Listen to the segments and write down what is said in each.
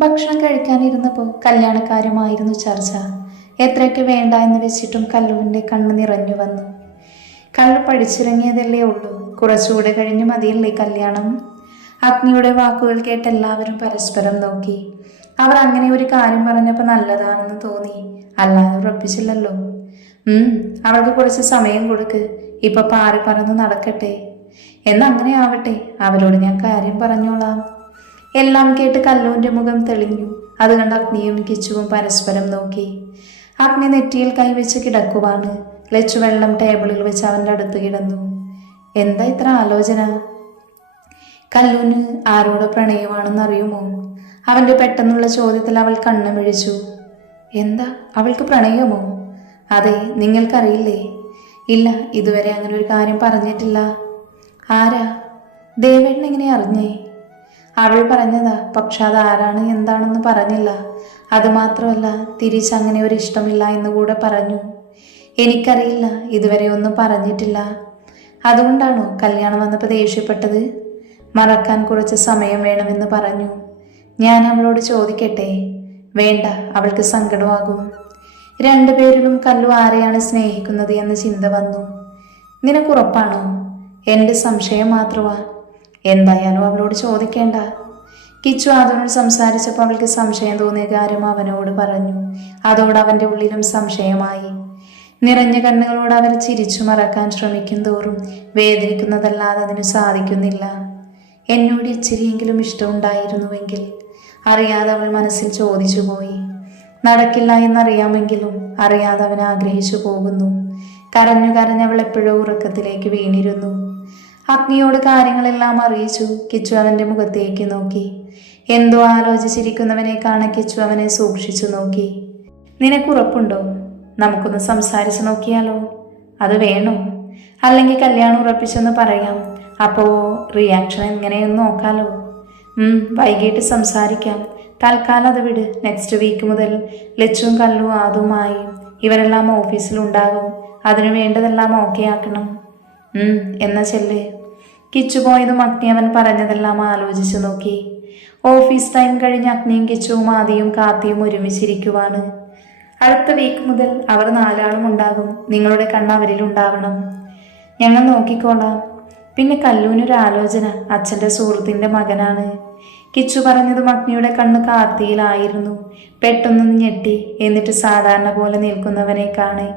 ഭക്ഷണം കഴിക്കാനിരുന്നപ്പോൾ കല്യാണക്കാര്യമായിരുന്നു ചർച്ച. എത്രയൊക്കെ വേണ്ട എന്ന് വെച്ചിട്ടും കല്ലുവിൻ്റെ കണ്ണ് നിറഞ്ഞു വന്നു. കള്ളു പഠിച്ചിറങ്ങിയതല്ലേ ഉള്ളൂ, കുറച്ചുകൂടെ കഴിഞ്ഞ് മതിയല്ലേ കല്യാണം. അഗ്നിയുടെ വാക്കുകൾ കേട്ട് എല്ലാവരും പരസ്പരം നോക്കി. അവർ അങ്ങനെ ഒരു കാര്യം പറഞ്ഞപ്പോൾ നല്ലതാണെന്ന് തോന്നി, അല്ലാതെ ഉറപ്പിച്ചില്ലല്ലോ. അവൾക്ക് കുറച്ച് സമയം കൊടുക്ക്, ഇപ്പൊ പാറി പറന്ന് നടക്കട്ടെ. എന്നങ്ങനെ ആവട്ടെ, അവരോട് ഞാൻ കാര്യം പറഞ്ഞോളാം. എല്ലാം കേട്ട് കല്ലുവിൻ്റെ മുഖം തെളിഞ്ഞു. അത് കണ്ട് അഗ്നിയും കിച്ചുവും പരസ്പരം നോക്കി. അഗ്നി നെറ്റിയിൽ കൈവച്ച് കിടക്കുവാണ്. ലച്ചു വെള്ളം ടേബിളിൽ വെച്ച് അവൻ്റെ അടുത്ത് കിടന്നു. എന്താ ഇത്ര ആലോചന? കല്ലുവിന് ആരോട് പ്രണയമാണെന്ന് അറിയുമോ? അവൻ്റെ പെട്ടെന്നുള്ള ചോദ്യത്തിൽ അവൾ കണ്ണു മിഴിച്ചു. എന്താ, അവൾക്ക് പ്രണയമോ? അതെ, നിങ്ങൾക്കറിയില്ലേ? ഇല്ല, ഇതുവരെ അങ്ങനെ ഒരു കാര്യം പറഞ്ഞിട്ടില്ല. ആരാ? ദേവേട്ടൻ എങ്ങനെ അറിഞ്ഞേ? അവൾ പറഞ്ഞതാ, പക്ഷെ അത് ആരാണ് എന്താണെന്ന് പറഞ്ഞില്ല. അതുമാത്രമല്ല, തിരിച്ചങ്ങനെ ഒരു ഇഷ്ടമില്ല എന്ന് കൂടെ പറഞ്ഞു. എനിക്കറിയില്ല, ഇതുവരെ ഒന്നും പറഞ്ഞിട്ടില്ല. അതുകൊണ്ടാണോ കല്യാണം വന്നപ്പോൾ ദേഷ്യപ്പെട്ടത്? മറക്കാൻ കുറച്ച് സമയം വേണമെന്ന് പറഞ്ഞു. ഞാൻ അവളോട് ചോദിക്കട്ടെ? വേണ്ട, അവൾക്ക് സങ്കടമാകും. രണ്ടുപേരിലും കല്ലു ആരെയാണ് സ്നേഹിക്കുന്നത് എന്ന ചിന്ത വന്നു. നിനക്കുറപ്പാണോ? എൻ്റെ സംശയം മാത്രമാ. എന്തായാലും അവളോട് ചോദിക്കേണ്ട. കിച്ചു അതിനോട് സംസാരിച്ചപ്പോൾ അവൾക്ക് സംശയം തോന്നിയ കാര്യം അവനോട് പറഞ്ഞു. അതോടെ അവൻ്റെ ഉള്ളിലും സംശയമായി. നിറഞ്ഞ കണ്ണുകളോട് അവർ ചിരിച്ചു മറക്കാൻ ശ്രമിക്കും തോറും വേദനിക്കുന്നതല്ലാതെ അതിന് സാധിക്കുന്നില്ല. എന്നോട് ഇച്ചിരിയെങ്കിലും ഇഷ്ടമുണ്ടായിരുന്നുവെങ്കിൽ, അറിയാതെ അവൾ മനസ്സിൽ ചോദിച്ചു പോയി. നടക്കില്ല എന്നറിയാമെങ്കിലും അറിയാതെ അവൻ ആഗ്രഹിച്ചു പോകുന്നു. കരഞ്ഞു കരഞ്ഞവൾ എപ്പോഴോ ഉറക്കത്തിലേക്ക് വീണിരുന്നു. അഗ്നിയോട് കാര്യങ്ങളെല്ലാം അറിയിച്ചു. കിച്ചു അവൻ്റെ മുഖത്തേക്ക് നോക്കി. എന്തോ ആലോചിച്ചിരിക്കുന്നവനെ കാണാൻ കിച്ചു അവനെ സൂക്ഷിച്ചു നോക്കി. നിനക്കുറപ്പുണ്ടോ? നമുക്കൊന്ന് സംസാരിച്ച് നോക്കിയാലോ? അത് വേണോ? അല്ലെങ്കിൽ കല്യാണം ഉറപ്പിച്ചെന്ന് പറയാം. അപ്പോൾ റിയാക്ഷൻ എങ്ങനെയെന്ന് നോക്കാലോ. വൈകിട്ട് സംസാരിക്കാം. തൽക്കാലം അത് വിട്. നെക്സ്റ്റ് വീക്ക് മുതൽ ലച്ചും കല്ലും ആദുമായി ഇവരെല്ലാം ഓഫീസിലുണ്ടാകും. അതിനു വേണ്ടതെല്ലാം ഓക്കെ ആക്കണം. എന്നാ ചെല്ലേ. കിച്ചു പോയതും അഗ്നി അവൻ പറഞ്ഞതെല്ലാം ആലോചിച്ചു നോക്കി. ഓഫീസ് ടൈം കഴിഞ്ഞ് അഗ്നിയും കിച്ചുവും ആദിയും കാത്തിയും ഒരുമിച്ചിരിക്കുവാണ്. അടുത്ത വീക്ക് മുതൽ അവർ 4 ആളും ഉണ്ടാകും. നിങ്ങളുടെ കണ്ണ് അവരിലുണ്ടാവണം. ഞങ്ങൾ നോക്കിക്കോളാം. പിന്നെ കല്ലൂനൊരു ആലോചന. അച്ഛൻ്റെ സുഹൃത്തിൻ്റെ മകനാണ്. കിച്ചു പറഞ്ഞതും അഗ്നിയുടെ കണ്ണ് കാർത്തിയിലായിരുന്നു. പെട്ടെന്ന് ഞെട്ടി. എന്നിട്ട് സാധാരണ പോലെ നിൽക്കുന്നവനെ കാണെ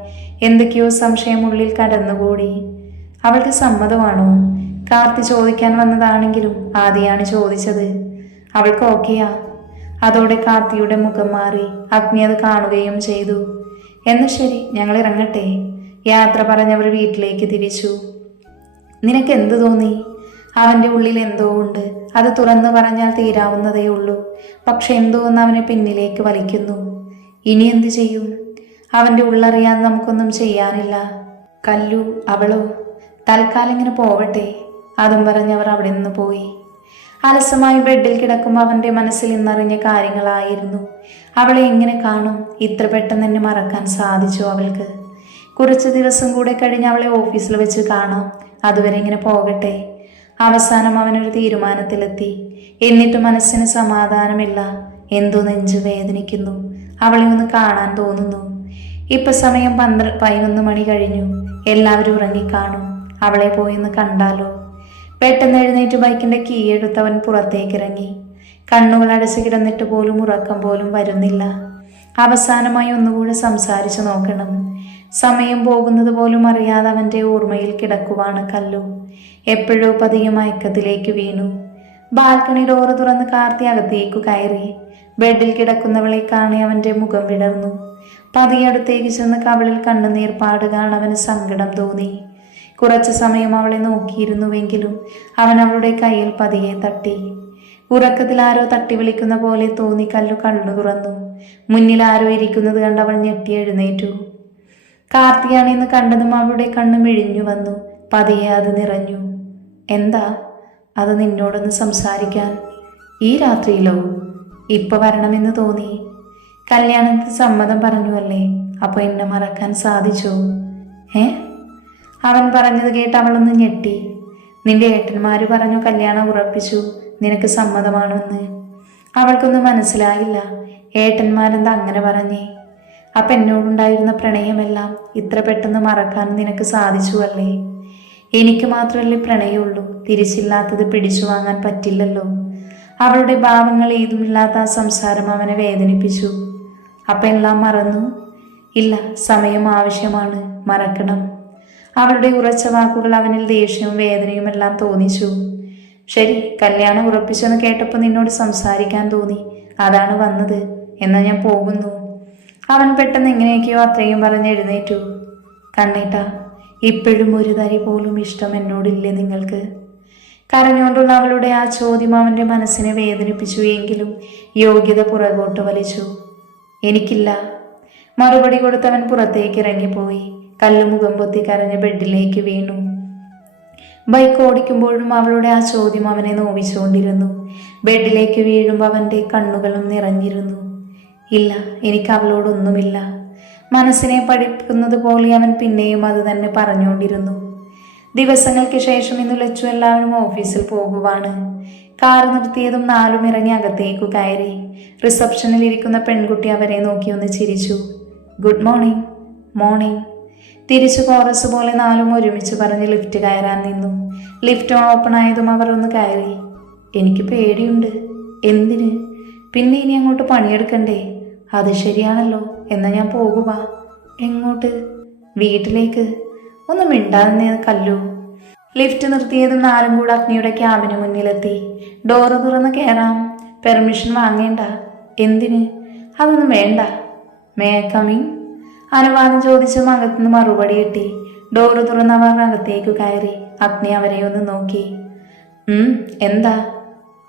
എന്തൊക്കെയോ സംശയം ഉള്ളിൽ കടന്നുകൂടി. അവൾക്ക് സമ്മതമാണോ? കാർത്തി ചോദിക്കാൻ വന്നതാണെങ്കിലും ആദിയാണ് ചോദിച്ചത്. അവൾക്ക് ഓക്കെയാ. അതോടെ കാർത്തിയുടെ മുഖം മാറി. അഗ്നി അത് കാണുകയും ചെയ്തു. എന്ന് ശരി, ഞങ്ങൾ ഇറങ്ങട്ടെ. യാത്ര പറഞ്ഞവർ വീട്ടിലേക്ക് തിരിച്ചു. നിനക്ക് എന്തു തോന്നി? അവൻ്റെ ഉള്ളിൽ എന്തോ ഉണ്ട്. അത് തുറന്നു പറഞ്ഞാൽ തീരാവുന്നതേ ഉള്ളൂ. പക്ഷെ എന്തോ ഒന്ന് അവനെ പിന്നിലേക്ക് വലിക്കുന്നു. ഇനി എന്തു ചെയ്യും? അവൻ്റെ ഉള്ളറിയാതെ നമുക്കൊന്നും ചെയ്യാനില്ല. കല്ലു, അവളോ? തൽക്കാലം ഇങ്ങനെ പോവട്ടെ. അതും പറഞ്ഞവർ അവിടെ നിന്ന് പോയി. അലസമായി ബെഡിൽ കിടക്കുമ്പോൾ അവൻ്റെ മനസ്സിൽ ഇന്നറിഞ്ഞ കാര്യങ്ങളായിരുന്നു. അവളെ എങ്ങനെ കാണും? ഇത്ര പെട്ടെന്ന് തന്നെ മറക്കാൻ സാധിച്ചു അവൾക്ക്. കുറച്ച് ദിവസം കൂടെ കഴിഞ്ഞ് അവളെ ഓഫീസിൽ വെച്ച് കാണാം. അതുവരെ ഇങ്ങനെ പോകട്ടെ. അവസാനം അവനൊരു തീരുമാനത്തിലെത്തി. എന്നിട്ട് മനസ്സിന് സമാധാനമില്ല. എന്തോ നെഞ്ചു വേദനിക്കുന്നു. അവളെ ഒന്ന് കാണാൻ തോന്നുന്നു. ഇപ്പൊ സമയം 11 മണി കഴിഞ്ഞു. എല്ലാവരും ഉറങ്ങിക്കാണും. അവളെ പോയി ഒന്ന് കണ്ടാലോ? പെട്ടെന്ന് എഴുന്നേറ്റ് ബൈക്കിന്റെ കീ എടുത്തവൻ പുറത്തേക്കിറങ്ങി. കണ്ണുകൾ അടച്ചു കിടന്നിട്ട് പോലും ഉറക്കം പോലും വരുന്നില്ല. അവസാനമായി ഒന്നുകൂടെ സംസാരിച്ചു നോക്കണം. സമയം പോകുന്നത് പോലും അറിയാതെ അവൻ്റെ ഓർമ്മയിൽ കിടക്കുവാണ് കല്ലു. എപ്പോഴോ പതിയെ മയക്കത്തിലേക്ക് വീണു. ബാൽക്കണി ഡോറ് തുറന്ന് കാർത്തി അകത്തേക്കു കയറി. ബെഡിൽ കിടക്കുന്നവളെ കാണി അവൻ്റെ മുഖം വിടർന്നു. പതിയെ അടുത്തേക്ക് ചെന്ന് കവളിൽ കണ്ണുനീർ പാടുകയാണ്. അവന് സങ്കടം തോന്നി. കുറച്ചു സമയം അവളെ നോക്കിയിരുന്നുവെങ്കിലും അവൻ അവളുടെ കയ്യിൽ പതിയെ തട്ടി. ഉറക്കത്തിൽ ആരോ തട്ടി വിളിക്കുന്ന പോലെ തോന്നി. കല്ലു കണ്ണു തുറന്നു. മുന്നിൽ ആരോ ഇരിക്കുന്നത് കണ്ട് അവൾ ഞെട്ടി എഴുന്നേറ്റു. കാർത്തിയാണെന്ന് കണ്ടതും അവളുടെ കണ്ണ് മിഴിഞ്ഞു വന്നു. പതിയെ അത് നിറഞ്ഞു. എന്താ? അത് നിന്നോടൊന്ന് സംസാരിക്കാൻ. ഈ രാത്രിയിലോ? ഇപ്പൊ വരണമെന്ന് തോന്നി. കല്യാണത്തിന് സമ്മതം പറഞ്ഞുവല്ലേ, അപ്പോൾ എന്നെ മറക്കാൻ സാധിച്ചോ? അവൻ പറഞ്ഞത് കേട്ട് അവളൊന്ന് ഞെട്ടി. നിന്റെ ഏട്ടന്മാര് പറഞ്ഞു കല്യാണം ഉറപ്പിച്ചു, നിനക്ക് സമ്മതമാണെന്ന്. അവൾക്കൊന്നും മനസ്സിലായില്ല. ഏട്ടന്മാരെന്താ അങ്ങനെ പറഞ്ഞേ? അപ്പം എന്നോടുണ്ടായിരുന്ന പ്രണയമെല്ലാം ഇത്ര പെട്ടെന്ന് മറക്കാൻ നിനക്ക് സാധിച്ചുവല്ലേ? എനിക്ക് മാത്രമല്ലേ പ്രണയമുള്ളൂ, തിരിച്ചില്ലാത്തത് പിടിച്ചു വാങ്ങാൻ പറ്റില്ലല്ലോ. അവളുടെ ഭാവങ്ങൾ ഏതുമില്ലാത്ത ആ സംസാരം അവനെ വേദനിപ്പിച്ചു. അപ്പം എല്ലാം മറന്നു? ഇല്ല, സമയം ആവശ്യമാണ്, മറക്കണം. അവളുടെ ഉറച്ച വാക്കുകൾ അവനിൽ ദേഷ്യവും വേദനയും എല്ലാം തോന്നിച്ചു. ശരി, കല്യാണം ഉറപ്പിച്ചെന്ന് കേട്ടപ്പോൾ നിന്നോട് സംസാരിക്കാൻ തോന്നി, അതാണ് വന്നത്. എന്നാൽ ഞാൻ പോകുന്നു. അവൻ പെട്ടെന്ന് എങ്ങനെയൊക്കെയോ അത്രയും പറഞ്ഞ് എഴുന്നേറ്റു. കണ്ണേട്ട, ഇപ്പോഴും ഒരു തരി പോലും ഇഷ്ടം എന്നോടില്ലേ നിങ്ങൾക്ക്? കരഞ്ഞുകൊണ്ടുള്ള അവളുടെ ആ ചോദ്യം അവൻ്റെ മനസ്സിനെ വേദനിപ്പിച്ചു. എങ്കിലും യോഗ്യത പുറകോട്ട് വലിച്ചു. എനിക്കില്ല. മറുപടി കൊടുത്തവൻ പുറത്തേക്ക് ഇറങ്ങിപ്പോയി. കല്ല് മുഖം പൊത്തി കരഞ്ഞ് ബെഡിലേക്ക് വീണു. ബൈക്ക് ഓടിക്കുമ്പോഴും അവളുടെ ആ ചോദ്യം അവനെ നോവിച്ചുകൊണ്ടിരുന്നു. ബെഡിലേക്ക് വീഴുമ്പോൾ അവൻ്റെ കണ്ണുകളും നിറഞ്ഞിരുന്നു. ഇല്ല, എനിക്ക് അവളോടൊന്നുമില്ല. മനസ്സിനെ പഠിക്കുന്നത് പോലെ അവൻ പിന്നെയും അത് തന്നെ പറഞ്ഞുകൊണ്ടിരുന്നു. ദിവസങ്ങൾക്ക് ശേഷം ഇന്ന് ലച്ചു എല്ലാവരും ഓഫീസിൽ പോകുവാണ്. കാർ നിർത്തിയതും നാലും ഇറങ്ങി അകത്തേക്കു കയറി. റിസപ്ഷനിൽ ഇരിക്കുന്ന പെൺകുട്ടി അവരെ നോക്കി ഒന്ന് ചിരിച്ചു. Good morning. മോർണിംഗ്. തിരിച്ചു കോറസ് പോലെ നാലും ഒരുമിച്ച് പറഞ്ഞ് ലിഫ്റ്റ് കയറാൻ നിന്നു. ലിഫ്റ്റ് ഓപ്പൺ ആയതും അവർ ഒന്ന് കയറി. എനിക്ക് പേടിയുണ്ട്. എന്തിന്? പിന്നെ ഇനി അങ്ങോട്ട് പണിയെടുക്കണ്ടേ? അത് ശരിയാണല്ലോ. എന്നാൽ ഞാൻ പോകുക. എങ്ങോട്ട്? വീട്ടിലേക്ക്. ഒന്നും മിണ്ടാതെ കല്ലു. ലിഫ്റ്റ് നിർത്തിയതും നാലും കൂടെ അഗ്നിയുടെ ക്യാബിന് മുന്നിലെത്തി. ഡോറ് തുറന്ന് കയറാം. പെർമിഷൻ വാങ്ങേണ്ട. എന്തിന്? അതൊന്നും വേണ്ട. May coming? അനുവാദം ചോദിച്ചും അകത്തുനിന്ന് മറുപടി കിട്ടി. ഡോറ് തുറന്ന് അവർ അകത്തേക്ക് കയറി. അഗ്നി അവരെ ഒന്ന് നോക്കി. എന്താ?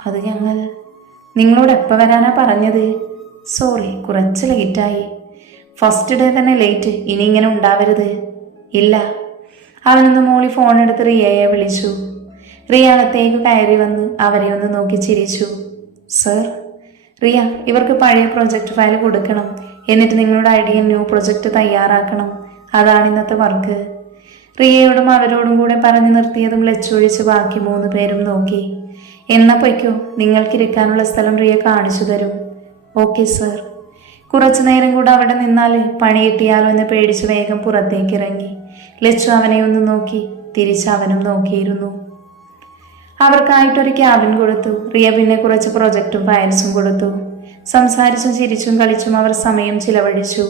അത് നിങ്ങളോട് എപ്പോൾ വരാനാ പറഞ്ഞത്? സോറി, കുറച്ച് ലേറ്റായി. ഫസ്റ്റ് ഡേ തന്നെ ലേറ്റ്. ഇനി ഇങ്ങനെ ഉണ്ടാവരുത്. ഇല്ല. അവനൊന്ന് മോളി ഫോണെടുത്ത് റിയയെ വിളിച്ചു. റിയ അകത്തേക്ക് കയറി വന്ന് അവരെ ഒന്ന് നോക്കി ചിരിച്ചു. സർ. റിയ, ഇവർക്ക് പഴയ പ്രൊജക്ട് ഫയൽ കൊടുക്കണം. എന്നിട്ട് നിങ്ങളുടെ ഐഡിയ ന്യൂ പ്രൊജക്റ്റ് തയ്യാറാക്കണം. അതാണ് ഇന്നത്തെ വർക്ക്. റിയയോടും അവരോടും കൂടെ പറഞ്ഞു നിർത്തിയതും ലച്ചൊഴിച്ച് ബാക്കി 3 പേരും നോക്കി. എന്നാ പൊയ്ക്കോ, നിങ്ങൾക്കിരിക്കാനുള്ള സ്ഥലം റിയ കാണിച്ചു തരും. Okay sir. കുറച്ചു നേരം കൂടെ അവിടെ നിന്നാൽ പണി കിട്ടിയാലോ എന്ന് പേടിച്ച് വേഗം പുറത്തേക്ക് ഇറങ്ങി. ലച്ചു അവനെ ഒന്ന് നോക്കി. തിരിച്ച് അവനും നോക്കിയിരുന്നു. അവർക്കായിട്ടൊരു ക്യാബിൻ കൊടുത്തു. റിയ പിന്നെ കുറച്ച് പ്രൊജക്റ്റും ഫയൽസും കൊടുത്തു. സംസാരിച്ചും ചിരിച്ചും കളിച്ചും അവർ സമയം ചിലവഴിച്ചു.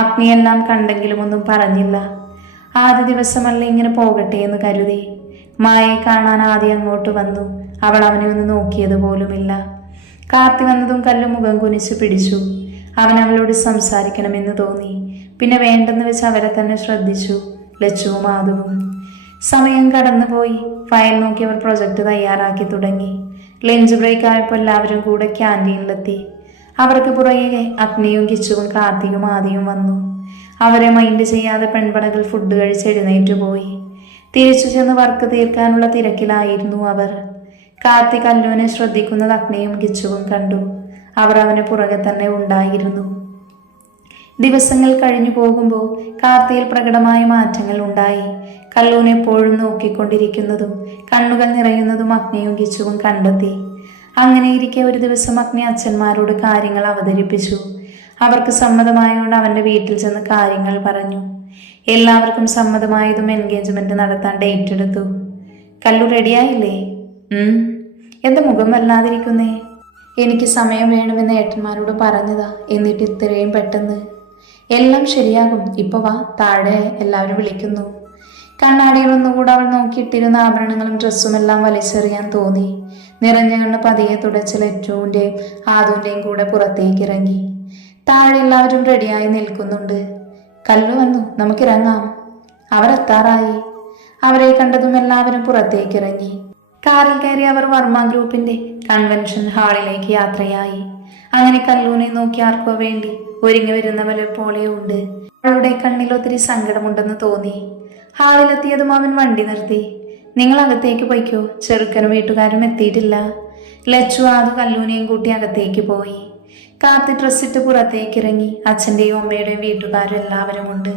അഗ്നിയെല്ലാം കണ്ടെങ്കിലും ഒന്നും പറഞ്ഞില്ല. ആദ്യ ദിവസമല്ല, ഇങ്ങനെ പോകട്ടെ എന്ന് കരുതി. മായയെ കാണാൻ ആദ്യം അങ്ങോട്ട് വന്നു. അവൾ അവനെ ഒന്ന് നോക്കിയത് പോലുമില്ല. കാർത്തി വന്നതും കല്ലു മുഖം കുനിച്ച് പിടിച്ചു. അവൻ അവളോട് സംസാരിക്കണമെന്ന് തോന്നി. പിന്നെ വേണ്ടെന്ന് വെച്ച് അവരെ തന്നെ ശ്രദ്ധിച്ചു. ലച്ചുവും മാധവും. സമയം കടന്നുപോയി. ഫയൽ നോക്കി അവർ പ്രൊജക്റ്റ് തയ്യാറാക്കി തുടങ്ങി. ലഞ്ച് ബ്രേക്ക് ആയപ്പോൾ എല്ലാവരും കൂടെ ക്യാൻറ്റീനിലെത്തി. അവർക്ക് പുറകെ അഗ്നിയും കിച്ചുവും കാർത്തിയും ആദിയും വന്നു. അവരെ മൈൻഡ് ചെയ്യാതെ പെൺപടകൾ ഫുഡ് കഴിച്ച് എഴുന്നേറ്റു പോയി. തിരിച്ചു ചെന്ന് വർക്ക് തീർക്കാനുള്ള തിരക്കിലായിരുന്നു അവർ. കാർത്തി കല്ലുവിനെ ശ്രദ്ധിക്കുന്നത് അഗ്നിയും കിച്ചുവും കണ്ടു. അവർ അവന് പുറകെ തന്നെ ഉണ്ടായിരുന്നു. ദിവസങ്ങൾ കഴിഞ്ഞു പോകുമ്പോൾ കാർത്തിയിൽ പ്രകടമായ മാറ്റങ്ങൾ ഉണ്ടായി. കല്ലൂനെ എപ്പോഴും നോക്കിക്കൊണ്ടിരിക്കുന്നതും കണ്ണുകൾ നിറയുന്നതും അഗ്നിയും കിച്ചുവും കണ്ടെത്തി. അങ്ങനെ ഇരിക്കെ ഒരു ദിവസം അഗ്നി അച്ഛന്മാരോട് കാര്യങ്ങൾ അവതരിപ്പിച്ചു. അവർക്ക് സമ്മതമായതുകൊണ്ട് അവൻ്റെ വീട്ടിൽ ചെന്ന് കാര്യങ്ങൾ പറഞ്ഞു. എല്ലാവർക്കും സമ്മതമായതും എൻഗേജ്മെന്റ് നടത്താൻ ഡേറ്റ് എടുത്തു. കല്ലു റെഡിയായില്ലേ? എന്താ മുഖം വല്ലാതിരിക്കുന്നേ? എനിക്ക് സമയം വേണമെന്ന് ഏട്ടന്മാരോട് പറഞ്ഞതാ. എന്നിട്ട് ഇത്രയും പെട്ടെന്ന്? എല്ലാം ശരിയാകും. ഇപ്പൊ വാ, താഴെ എല്ലാവരും വിളിക്കുന്നു. കണ്ണാടികളൊന്നുകൂടെ അവൾ നോക്കിയിട്ടിരുന്ന ആഭരണങ്ങളും ഡ്രസ്സും എല്ലാം വലിച്ചെറിയാൻ തോന്നി. നിറഞ്ഞ കണ്ണ് പതിയെ തുടച്ച് ലറ്റുവിൻ്റെയും ആദുവിൻ്റെയും കൂടെ പുറത്തേക്ക് ഇറങ്ങി. താഴെ എല്ലാവരും റെഡിയായി നിൽക്കുന്നുണ്ട്. കല്ലു വന്നു, നമുക്കിറങ്ങാം. അവരെത്താറായി. അവരെ കണ്ടതും എല്ലാവരും പുറത്തേക്ക് ഇറങ്ങി. കാറിൽ കയറി അവർ വർമ്മ ഗ്രൂപ്പിന്റെ കൺവെൻഷൻ ഹാളിലേക്ക് യാത്രയായി. അങ്ങനെ കല്ലൂനെ നോക്കി ആർക്കോ വേണ്ടി ഒരുങ്ങി വരുന്നവരെ പോലെയുണ്ട്. അവളുടെ കണ്ണിൽ ഒത്തിരി സങ്കടമുണ്ടെന്ന് തോന്നി. ഹാളിലെത്തിയതും അവൻ വണ്ടി നിർത്തി. നിങ്ങൾ അകത്തേക്ക് പോയിക്കോ, ചെറുക്കനും വീട്ടുകാരും എത്തിയിട്ടില്ല. ലച്ചു ആദു കല്ലൂനെയും കൂട്ടി അകത്തേക്ക് പോയി. കാർത്തി ഡ്രസ്സിട്ട് പുറത്തേക്ക് ഇറങ്ങി. അച്ഛൻ്റെയും അമ്മയുടെയും വീട്ടുകാരും എല്ലാവരും ഉണ്ട്.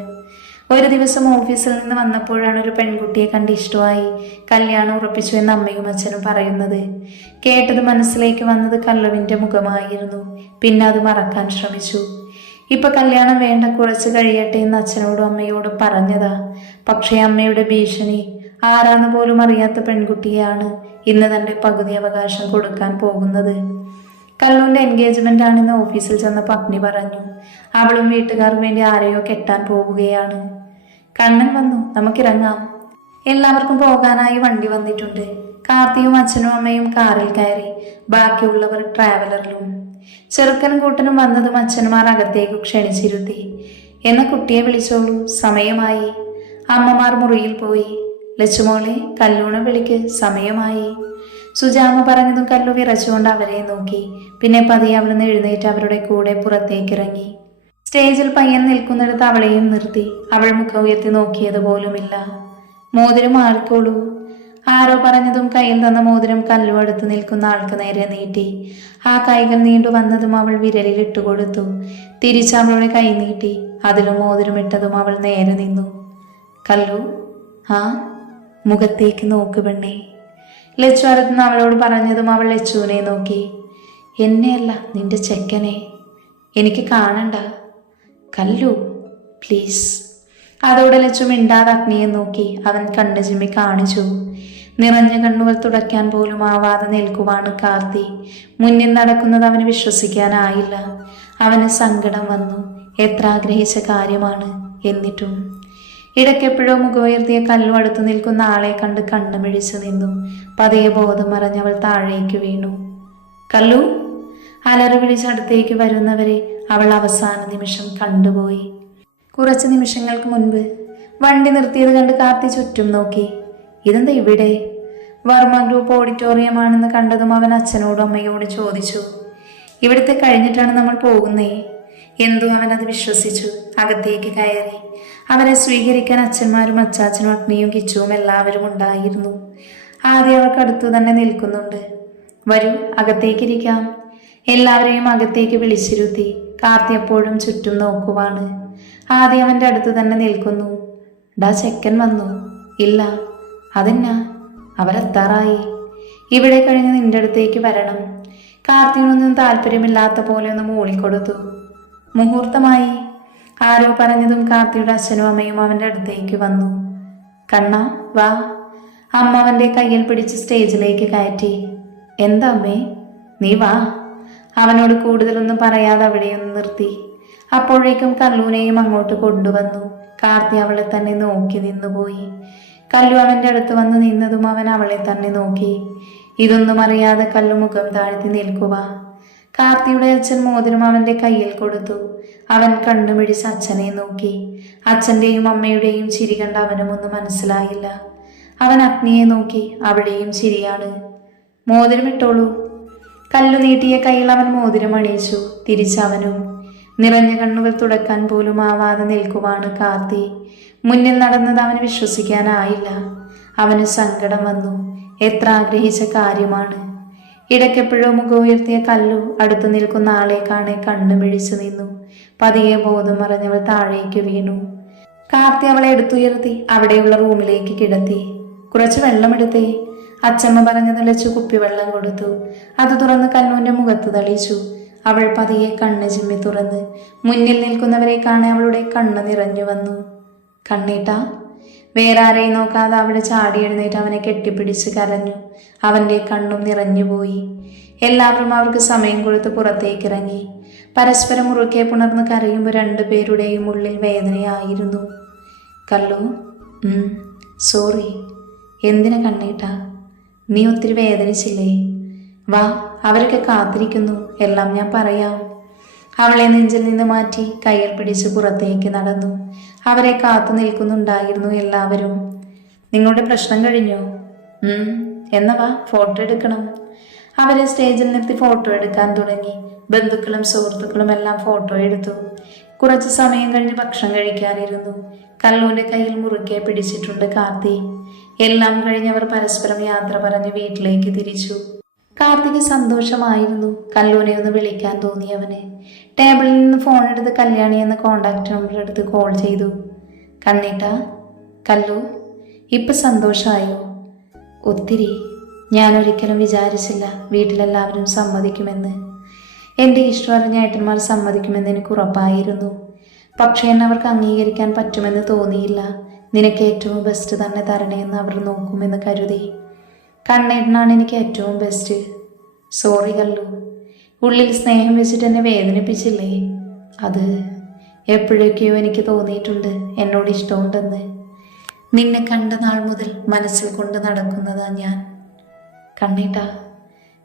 ഒരു ദിവസം ഓഫീസിൽ നിന്ന് വന്നപ്പോഴാണ് ഒരു പെൺകുട്ടിയെ കണ്ട് ഇഷ്ടമായി കല്യാണം ഉറപ്പിച്ചു എന്ന് അമ്മയും അച്ഛനും പറയുന്നത്. കേട്ടത് മനസ്സിലേക്ക് വന്നത് കല്ലുവിൻ്റെ മുഖമായിരുന്നു. പിന്നെ അത് മറക്കാൻ ശ്രമിച്ചു. ഇപ്പൊ കല്യാണം വേണ്ട, കുറച്ച് കഴിയട്ടെ എന്ന് അച്ഛനോടും അമ്മയോടും പറഞ്ഞതാ. പക്ഷേ അമ്മയുടെ ഭീഷണി. ആരാന്ന് പോലും അറിയാത്ത പെൺകുട്ടിയാണ് ഇന്ന് തൻ്റെ പകുതി അവകാശം കൊടുക്കാൻ പോകുന്നത്. കല്ലുവിൻ്റെ എൻഗേജ്മെന്റ് ആണെന്ന് ഓഫീസിൽ ചെന്നപ്പോൾ അഗ്നി പറഞ്ഞു. അവളും വീട്ടുകാർക്ക് വേണ്ടി ആരെയോ കെട്ടാൻ പോവുകയാണ്. കണ്ണൻ വന്നു, നമുക്കിറങ്ങാം. എല്ലാവർക്കും പോകാനായി വണ്ടി വന്നിട്ടുണ്ട്. കാർത്തിയും അച്ഛനും അമ്മയും കാറിൽ കയറി, ബാക്കിയുള്ളവർ ട്രാവലറിലും. ചെറുക്കനും കൂട്ടനും വന്നതും അച്ഛന്മാർ അകത്തേക്ക് ക്ഷണിച്ചിരുത്തി. എന്ന കുട്ടിയെ വിളിച്ചോളൂ, സമയമായി. അമ്മമാർ മുറിയിൽ പോയി. ലച്ചുമോളെ, കല്ലൂണ വിളിക്ക്, സമയമായി. സുജാമ പറഞ്ഞതും കല്ലു വിറച്ചുകൊണ്ട് അവരെ നോക്കി. പിന്നെ പതിയെ അവിടുന്ന് എഴുന്നേറ്റ് അവരുടെ കൂടെ പുറത്തേക്കിറങ്ങി. സ്റ്റേജിൽ പയ്യൻ നിൽക്കുന്നിടത്ത് അവളെയും നിർത്തി. അവൾ മുഖം ഉയർത്തി നോക്കിയത് പോലുമില്ല. മോതിരം ആർക്കോളൂ. ആരോ പറഞ്ഞതും കയ്യിൽ തന്ന മോതിരം കല്ലു അടുത്ത് നിൽക്കുന്ന ആൾക്ക് നേരെ നീട്ടി. ആ കൈകൾ നീണ്ടു വന്നതും അവൾ വിരലിൽ ഇട്ടുകൊടുത്തു. തിരിച്ച് അവളുടെ കൈ നീട്ടി. അതിലും മോതിരം ഇട്ടതും അവൾ നേരെ നിന്നു. കല്ലു, ആ മുഖത്തേക്ക് നോക്ക് പെണ്ണേ. ലച്ചു അടുത്തുനിന്ന് അവളോട് പറഞ്ഞതും അവൾ ലച്ചുവിനെ നോക്കി. എന്നെയല്ല, നിന്റെ ചെക്കനെ. എനിക്ക് കാണണ്ട കല്ലു, പ്ലീസ്. അതോടെ ലച്ചു മിണ്ടാതെ അഗ്നിയെ നോക്കി. അവൻ കണ്ണു ചിമ്മി കാണിച്ചു. നിറഞ്ഞ കണ്ണുകൾ തുടയ്ക്കാൻ പോലും ആവാതെ നിൽക്കുവാണ് കാർത്തി. മുന്നിൽ നടക്കുന്നത് അവന് വിശ്വസിക്കാനായില്ല. അവന് സങ്കടം വന്നു. എത്ര ആഗ്രഹിച്ച കാര്യമാണ്. എന്നിട്ടും ഇടയ്ക്കെപ്പോഴോ മുഖമുയർത്തിയ കല്ലു അടുത്ത് നിൽക്കുന്ന ആളെ കണ്ട് കണ്ണു മിഴിച്ചു നിന്നു. പതിയെ ബോധം മറഞ്ഞവൾ താഴേക്ക് വീണു. കല്ലു, അലറി വിളിച്ചടുത്തേക്ക് വരുന്നവരെ അവൾ അവസാന നിമിഷം കണ്ടുപോയി. കുറച്ച് നിമിഷങ്ങൾക്ക് മുൻപ് വണ്ടി നിർത്തിയത് കണ്ട് കാർത്തി ചുറ്റും നോക്കി. ഇതെന്താ ഇവിടെ? വർമ്മ ഗ്രൂപ്പ് ഓഡിറ്റോറിയമാണെന്ന് കണ്ടതും അവൻ അച്ഛനോടും അമ്മയോട് ചോദിച്ചു. ഇവിടുത്തെ കഴിഞ്ഞിട്ടാണ് നമ്മൾ പോകുന്നേ. എന്തോ അവനത് വിശ്വസിച്ചു. അകത്തേക്ക് കയറി. അവരെ സ്വീകരിക്കാൻ അച്ഛന്മാരും അച്ചാച്ചനും അഗ്നിയും കിച്ചുവും എല്ലാവരും ഉണ്ടായിരുന്നു. ആദ്യം അവർക്ക് അടുത്തു തന്നെ നിൽക്കുന്നുണ്ട്. വരൂ, അകത്തേക്കിരിക്കാം. എല്ലാവരെയും അകത്തേക്ക് വിളിച്ചിരുത്തി. കാർത്തി എപ്പോഴും ചുറ്റും നോക്കുവാണ്. ആദ്യം അവൻ്റെ അടുത്ത് തന്നെ നിൽക്കുന്നു. ഡാ, ചെക്കൻ വന്നു? ഇല്ല. അതെന്നാ? അവരെത്താറായി. ഇവിടെ കഴിഞ്ഞ് നിന്റെ അടുത്തേക്ക് വരണം. കാർത്തിനൊന്നും താല്പര്യമില്ലാത്ത പോലെ ഒന്ന് മൂളിക്കൊടുത്തു. മുഹൂർത്തമായി. ആരോ പറഞ്ഞതും കാർത്തിയുടെ അച്ഛനും അമ്മയും അവൻ്റെ അടുത്തേക്ക് വന്നു. കണ്ണ, വാ. അമ്മ അവൻ്റെ കയ്യിൽ പിടിച്ച് സ്റ്റേജിലേക്ക് കയറ്റി. എന്താ അമ്മേ? നീ വാ. അവനോട് കൂടുതലൊന്നും പറയാതെ അവിടെയൊന്ന് നിർത്തി. അപ്പോഴേക്കും കല്ലൂനെയും അങ്ങോട്ട് കൊണ്ടുവന്നു. കാർത്തി അവളെ തന്നെ നോക്കി നിന്നുപോയി. കല്ലു അവൻ്റെ അടുത്ത് വന്ന് നിന്നതും അവൻ അവളെ തന്നെ നോക്കി. ഇതൊന്നും അറിയാതെ കല്ലു മുഖം താഴ്ത്തി നിൽക്കുക. കാർത്തിയുടെ അച്ഛൻ മോതിരം അവൻ്റെ കയ്യിൽ കൊടുത്തു. അവൻ കണ്ണുമിഴിച്ച് അച്ഛനെ നോക്കി. അച്ഛൻ്റെയും അമ്മയുടെയും ചിരി കണ്ട് അവനും ഒന്നും മനസ്സിലായില്ല. അവൻ അഗ്നിയെ നോക്കി. അവിടെയും ചിരിയാണ്. മോതിരം ഇട്ടോളൂ. കല്ലു നീട്ടിയ കയ്യിൽ അവൻ മോതിരം അണിയിച്ചു. തിരിച്ചവനും. നിറഞ്ഞ കണ്ണുകൾ തുടക്കാൻ പോലും ആവാതെ നിൽക്കുവാണ് കാർത്തി. മുന്നിൽ നടന്നത് അവന് വിശ്വസിക്കാനായില്ല. അവന് സങ്കടം വന്നു. എത്ര ആഗ്രഹിച്ച കാര്യമാണ്. ഇടയ്ക്കെപ്പോഴോ മുഖം ഉയർത്തിയ കല്ലു അടുത്തു നിൽക്കുന്ന ആളെ കാണെ കണ്ണു മിഴിച്ചു നിന്നു. പതിയെ ബോധം മറഞ്ഞവൾ താഴേക്ക് വീണു. കാർത്തി അവളെ എടുത്തുയർത്തി അവിടെയുള്ള റൂമിലേക്ക് കിടത്തി. കുറച്ച് വെള്ളമെടുത്തേ. അച്ചമ്മ പറഞ്ഞത് ലച്ചു കുപ്പിവെള്ളം കൊടുത്തു. അത് തുറന്ന് കല്ലുവിൻ്റെ മുഖത്ത് തളിച്ചു. അവൾ പതിയെ കണ്ണ് ചിമ്മി തുറന്ന് മുന്നിൽ നിൽക്കുന്നവരെ കാണെ അവളുടെ കണ്ണ് നിറഞ്ഞു വന്നു. കണ്ണീട്ടാ. വേറെ ആരെയും നോക്കാതെ അവിടെ ചാടി എഴുന്നേറ്റ് അവനെ കെട്ടിപ്പിടിച്ച് കരഞ്ഞു. അവൻ്റെ കണ്ണും നിറഞ്ഞുപോയി. എല്ലാവരും അവർക്ക് സമയം കൊടുത്ത് പുറത്തേക്കിറങ്ങി. പരസ്പരം മുറുക്കെ പുണർന്ന് കരയുമ്പോൾ രണ്ടുപേരുടെയും ഉള്ളിൽ വേദനയായിരുന്നു. കല്ലു, സോറി. എന്തിനാ കണ്ണീട്ടാ? നീ ഒത്തിരി വേദനിച്ചില്ലേ? വാ, അവരൊക്കെ കാത്തിരിക്കുന്നു. എല്ലാം ഞാൻ പറയാം. അവളെ നെഞ്ചിൽ നിന്ന് മാറ്റി കയ്യിൽ പിടിച്ച് പുറത്തേക്ക് നടന്നു. അവരെ കാത്തു നിൽക്കുന്നുണ്ടായിരുന്നു എല്ലാവരും. നിങ്ങളുടെ പ്രശ്നം കഴിഞ്ഞോ? എന്നാ വാ, ഫോട്ടോ എടുക്കണം. അവരെ സ്റ്റേജിൽ നിർത്തി ഫോട്ടോ എടുക്കാൻ തുടങ്ങി. ബന്ധുക്കളും സുഹൃത്തുക്കളും എല്ലാം ഫോട്ടോ എടുത്തു. കുറച്ച് സമയം കഴിഞ്ഞ് ഭക്ഷണം കഴിക്കാനിരുന്നു. കല്ലൂന്റെ കയ്യിൽ മുറുക്കെ പിടിച്ചിട്ടുണ്ട് കാർത്തി. എല്ലാം കഴിഞ്ഞവർ പരസ്പരം യാത്ര പറഞ്ഞ് വീട്ടിലേക്ക് തിരിച്ചു. കാർത്തിക്ക് സന്തോഷമായിരുന്നു. കല്ലൂനെ ഒന്ന് വിളിക്കാൻ തോന്നിയവന്. ടേബിളിൽ നിന്ന് ഫോൺ എടുത്ത് കല്യാണി എന്ന കോണ്ടാക്ട് നമ്പർ എടുത്ത് കോൾ ചെയ്തു. കണ്ണേട്ടാ, കല്ലു, ഇപ്പം സന്തോഷമായോ? ഒത്തിരി. ഞാനൊരിക്കലും വിചാരിച്ചില്ല വീട്ടിലെല്ലാവരും സമ്മതിക്കുമെന്ന്. എൻ്റെ ഇഷ്ടം അറിഞ്ഞ ഏട്ടന്മാർ സമ്മതിക്കുമെന്ന് എനിക്ക് ഉറപ്പായിരുന്നു. പക്ഷേ എന്നെ അവർക്ക് അംഗീകരിക്കാൻ പറ്റുമെന്ന് തോന്നിയില്ല. നിനക്ക് ഏറ്റവും ബെസ്റ്റ് തന്നെ തരണേന്ന് അവർ നോക്കുമെന്ന് കരുതി. കണ്ണേട്ടനാണ് എനിക്ക് ഏറ്റവും ബെസ്റ്റ്. സോറി കല്ലു, ഉള്ളിൽ സ്നേഹം വെച്ചിട്ട് എന്നെ വേദനിപ്പിച്ചില്ലേ? അത് എപ്പോഴൊക്കെയോ എനിക്ക് തോന്നിയിട്ടുണ്ട് എന്നോട് ഇഷ്ടമുണ്ടെന്ന്. നിന്നെ കണ്ട നാൾ മുതൽ മനസ്സിൽ കൊണ്ട് നടക്കുന്നതാ ഞാൻ. കണ്ണേട്ടാ,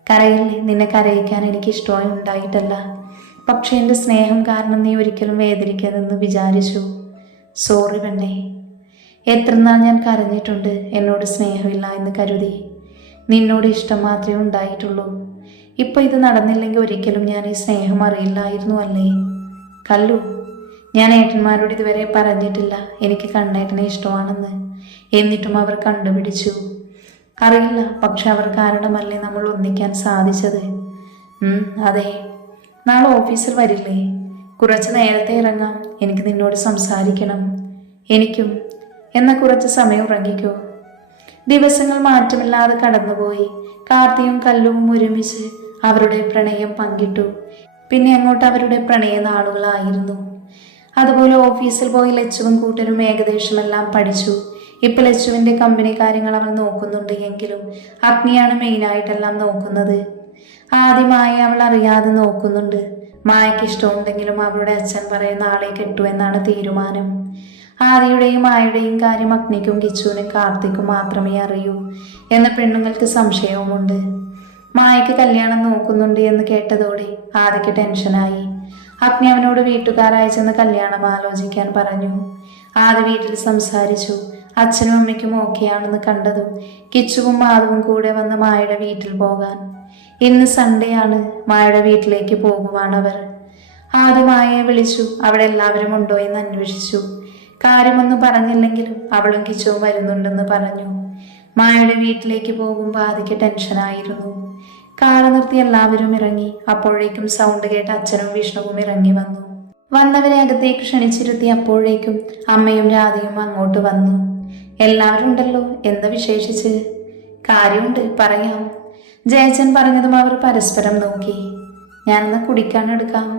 കരയില്ലേ? നിന്നെ കരയിക്കാൻ എനിക്ക് ഇഷ്ടമായി ഉണ്ടായിട്ടല്ല. പക്ഷെ എൻ്റെ സ്നേഹം കാരണം നീ ഒരിക്കലും വേദനിക്കരുതെന്ന് വിചാരിച്ചു. സോറി പെണ്ണേ. എത്ര നാൾ ഞാൻ കരഞ്ഞിട്ടുണ്ട് എന്നോട് സ്നേഹമില്ല എന്ന് കരുതി. നിന്നോട് ഇഷ്ടം മാത്രമേ ഉണ്ടായിട്ടുള്ളൂ. ഇപ്പം ഇത് നടന്നില്ലെങ്കിൽ ഒരിക്കലും ഞാൻ ഈ സ്നേഹം അറിയില്ലായിരുന്നു അല്ലേ? കല്ലു, ഞാൻ ഏട്ടന്മാരോട് ഇതുവരെ പറഞ്ഞിട്ടില്ല എനിക്ക് കണ്ണേട്ടനെ ഇഷ്ടമാണെന്ന്. എന്നിട്ടും അവർ കണ്ടുപിടിച്ചു. അറിയില്ല, പക്ഷെ അവർ കാരണമല്ലേ നമ്മൾ ഒന്നിക്കാൻ സാധിച്ചത്. അതെ. നാളെ ഓഫീസിൽ വരില്ലേ? കുറച്ച് നേരത്തെ ഇറങ്ങാം. എനിക്ക് നിന്നോട് സംസാരിക്കണം. എനിക്കും. എന്നാൽ കുറച്ച് സമയം ഉറങ്ങിക്കോ. ദിവസങ്ങൾ മാറ്റമില്ലാതെ കടന്നുപോയി. കാർത്തിയും കല്ലുവും ഒരുമിച്ച് അവരുടെ പ്രണയം പങ്കിട്ടു. പിന്നെ അങ്ങോട്ട് അവരുടെ പ്രണയ നാളുകളായിരുന്നു. അതുപോലെ ഓഫീസിൽ പോയി ലച്ചുവും കൂട്ടരും ഏകദേശമെല്ലാം പഠിച്ചു. ഇപ്പം ലച്ചുവിൻ്റെ കമ്പനി കാര്യങ്ങൾ അവൾ നോക്കുന്നുണ്ട് എങ്കിലും അഗ്നിയാണ് മെയിനായിട്ടെല്ലാം നോക്കുന്നത്. ആദ്യമായി അവൾ അറിയാതെ നോക്കുന്നുണ്ട്. മായയ്ക്ക് ഇഷ്ടമുണ്ടെങ്കിലും അവളുടെ അച്ഛൻ പറയുന്ന ആളെ കെട്ടു എന്നാണ് തീരുമാനം. ആദിയുടെയും മായയുടെയും കാര്യം അഗ്നിക്കും കിച്ചുവിനും കാർത്തിക്കും മാത്രമേ അറിയൂ എന്ന പെണ്ണുങ്ങൾക്ക് സംശയവുമുണ്ട്. മായയ്ക്ക് കല്യാണം നോക്കുന്നുണ്ട് എന്ന് കേട്ടതോടെ ആദിക്ക് ടെൻഷനായി. അഗ്നി അവനോട് വീട്ടുകാരായി ചെന്ന് കല്യാണം ആലോചിക്കാൻ പറഞ്ഞു. ആദ്യ വീട്ടിൽ സംസാരിച്ചു. അച്ഛനും അമ്മയ്ക്കും ഓക്കെയാണെന്ന് കണ്ടതും കിച്ചുവും മാധവും കൂടെ വന്ന് മായയുടെ വീട്ടിൽ പോകാൻ. ഇന്ന് സൺഡേ ആണ്. മായയുടെ വീട്ടിലേക്ക് പോകുവാണവർ. ആദ്യം മായയെ വിളിച്ചു. അവിടെ എല്ലാവരും ഉണ്ടോ എന്ന് അന്വേഷിച്ചു. കാര്യമൊന്നും പറഞ്ഞില്ലെങ്കിലും അവളും കിച്ചുവും വരുന്നുണ്ടെന്ന് പറഞ്ഞു. മായയുടെ വീട്ടിലേക്ക് പോകുമ്പോൾ ആദിക്ക് ടെൻഷനായിരുന്നു. കാറ് നിർത്തി എല്ലാവരും ഇറങ്ങി. അപ്പോഴേക്കും സൗണ്ട് കേട്ട് അച്ഛനും വിഷ്ണുവും ഇറങ്ങി വന്നു. വന്നവരെ അകത്തേക്ക് ക്ഷണിച്ചിരുത്തി. അപ്പോഴേക്കും അമ്മയും രാധയും അങ്ങോട്ട് വന്നു. എല്ലാവരും ഉണ്ടല്ലോ, എന്താ വിശേഷിച്ച്? കാര്യമുണ്ട്, പറയാം. ജയച്ചൻ പറഞ്ഞതും അവർ പരസ്പരം നോക്കി. ഞാനൊന്ന് കുടിക്കാൻ എടുക്കാം.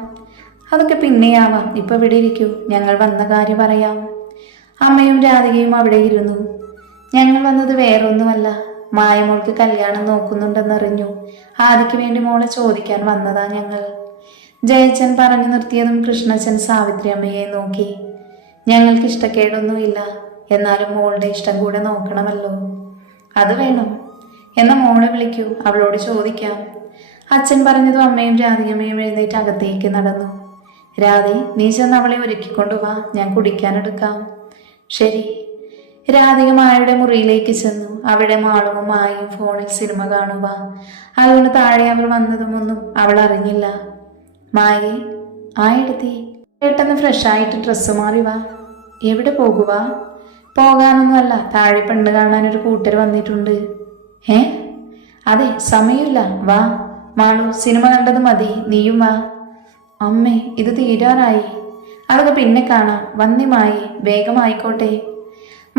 അതൊക്കെ പിന്നെയാവാം, ഇപ്പൊ ഇവിടെ ഇരിക്കൂ, ഞങ്ങൾ വന്ന കാര്യം പറയാം. അമ്മയും രാധികയും അവിടെ ഇരുന്നു. ഞങ്ങൾ വന്നത് വേറൊന്നുമല്ല, മായമോൾക്ക് കല്യാണം നോക്കുന്നുണ്ടെന്നറിഞ്ഞു. ആദിക്ക് വേണ്ടി മോളെ ചോദിക്കാൻ വന്നതാ ഞങ്ങൾ. ജയച്ചൻ പറഞ്ഞു നിർത്തിയതും കൃഷ്ണച്ചൻ സാവിത്രി അമ്മയെ നോക്കി. ഞങ്ങൾക്ക് ഇഷ്ടക്കേടൊന്നുമില്ല, എന്നാലും മോളുടെ ഇഷ്ടം കൂടെ നോക്കണമല്ലോ. അത് വേണം. എന്ന മോളെ വിളിക്കൂ, അവളോട് ചോദിക്കാം. അച്ഛൻ പറഞ്ഞതും അമ്മയും രാധികമ്മയും എഴുന്നേറ്റ് അകത്തേക്ക് നടന്നു. രാധേ, നീ ചെന്ന് അവളെ ഒരുക്കിക്കൊണ്ടുവാ, ഞാൻ കുടിക്കാനെടുക്കാം. ശരി. രാധിക മായയുടെ മുറിയിലേക്ക് ചെന്നു. അവിടെ മാളുവും മായയും ഫോണിൽ സിനിമ കാണുക. അതുകൊണ്ട് താഴെ അവർ വന്നതുമൊന്നും അവൾ അറിഞ്ഞില്ല. മായേ, എടുത്തി പെട്ടെന്ന് ഫ്രഷായിട്ട് ഡ്രസ്സ് മാറി വാ. എവിടെ പോകുക? പോകാനൊന്നുമല്ല, താഴെ പെണ്ണ് കാണാൻ ഒരു കൂട്ടർ വന്നിട്ടുണ്ട്. അതെ, സമയമില്ല, വാ. മാളു, സിനിമ കണ്ടത് മതി, നീയും വാ. അമ്മേ, ഇത് തീരാറായി. അതൊക്കെ പിന്നെ കാണാം. വന്നി വേഗമായിക്കോട്ടെ.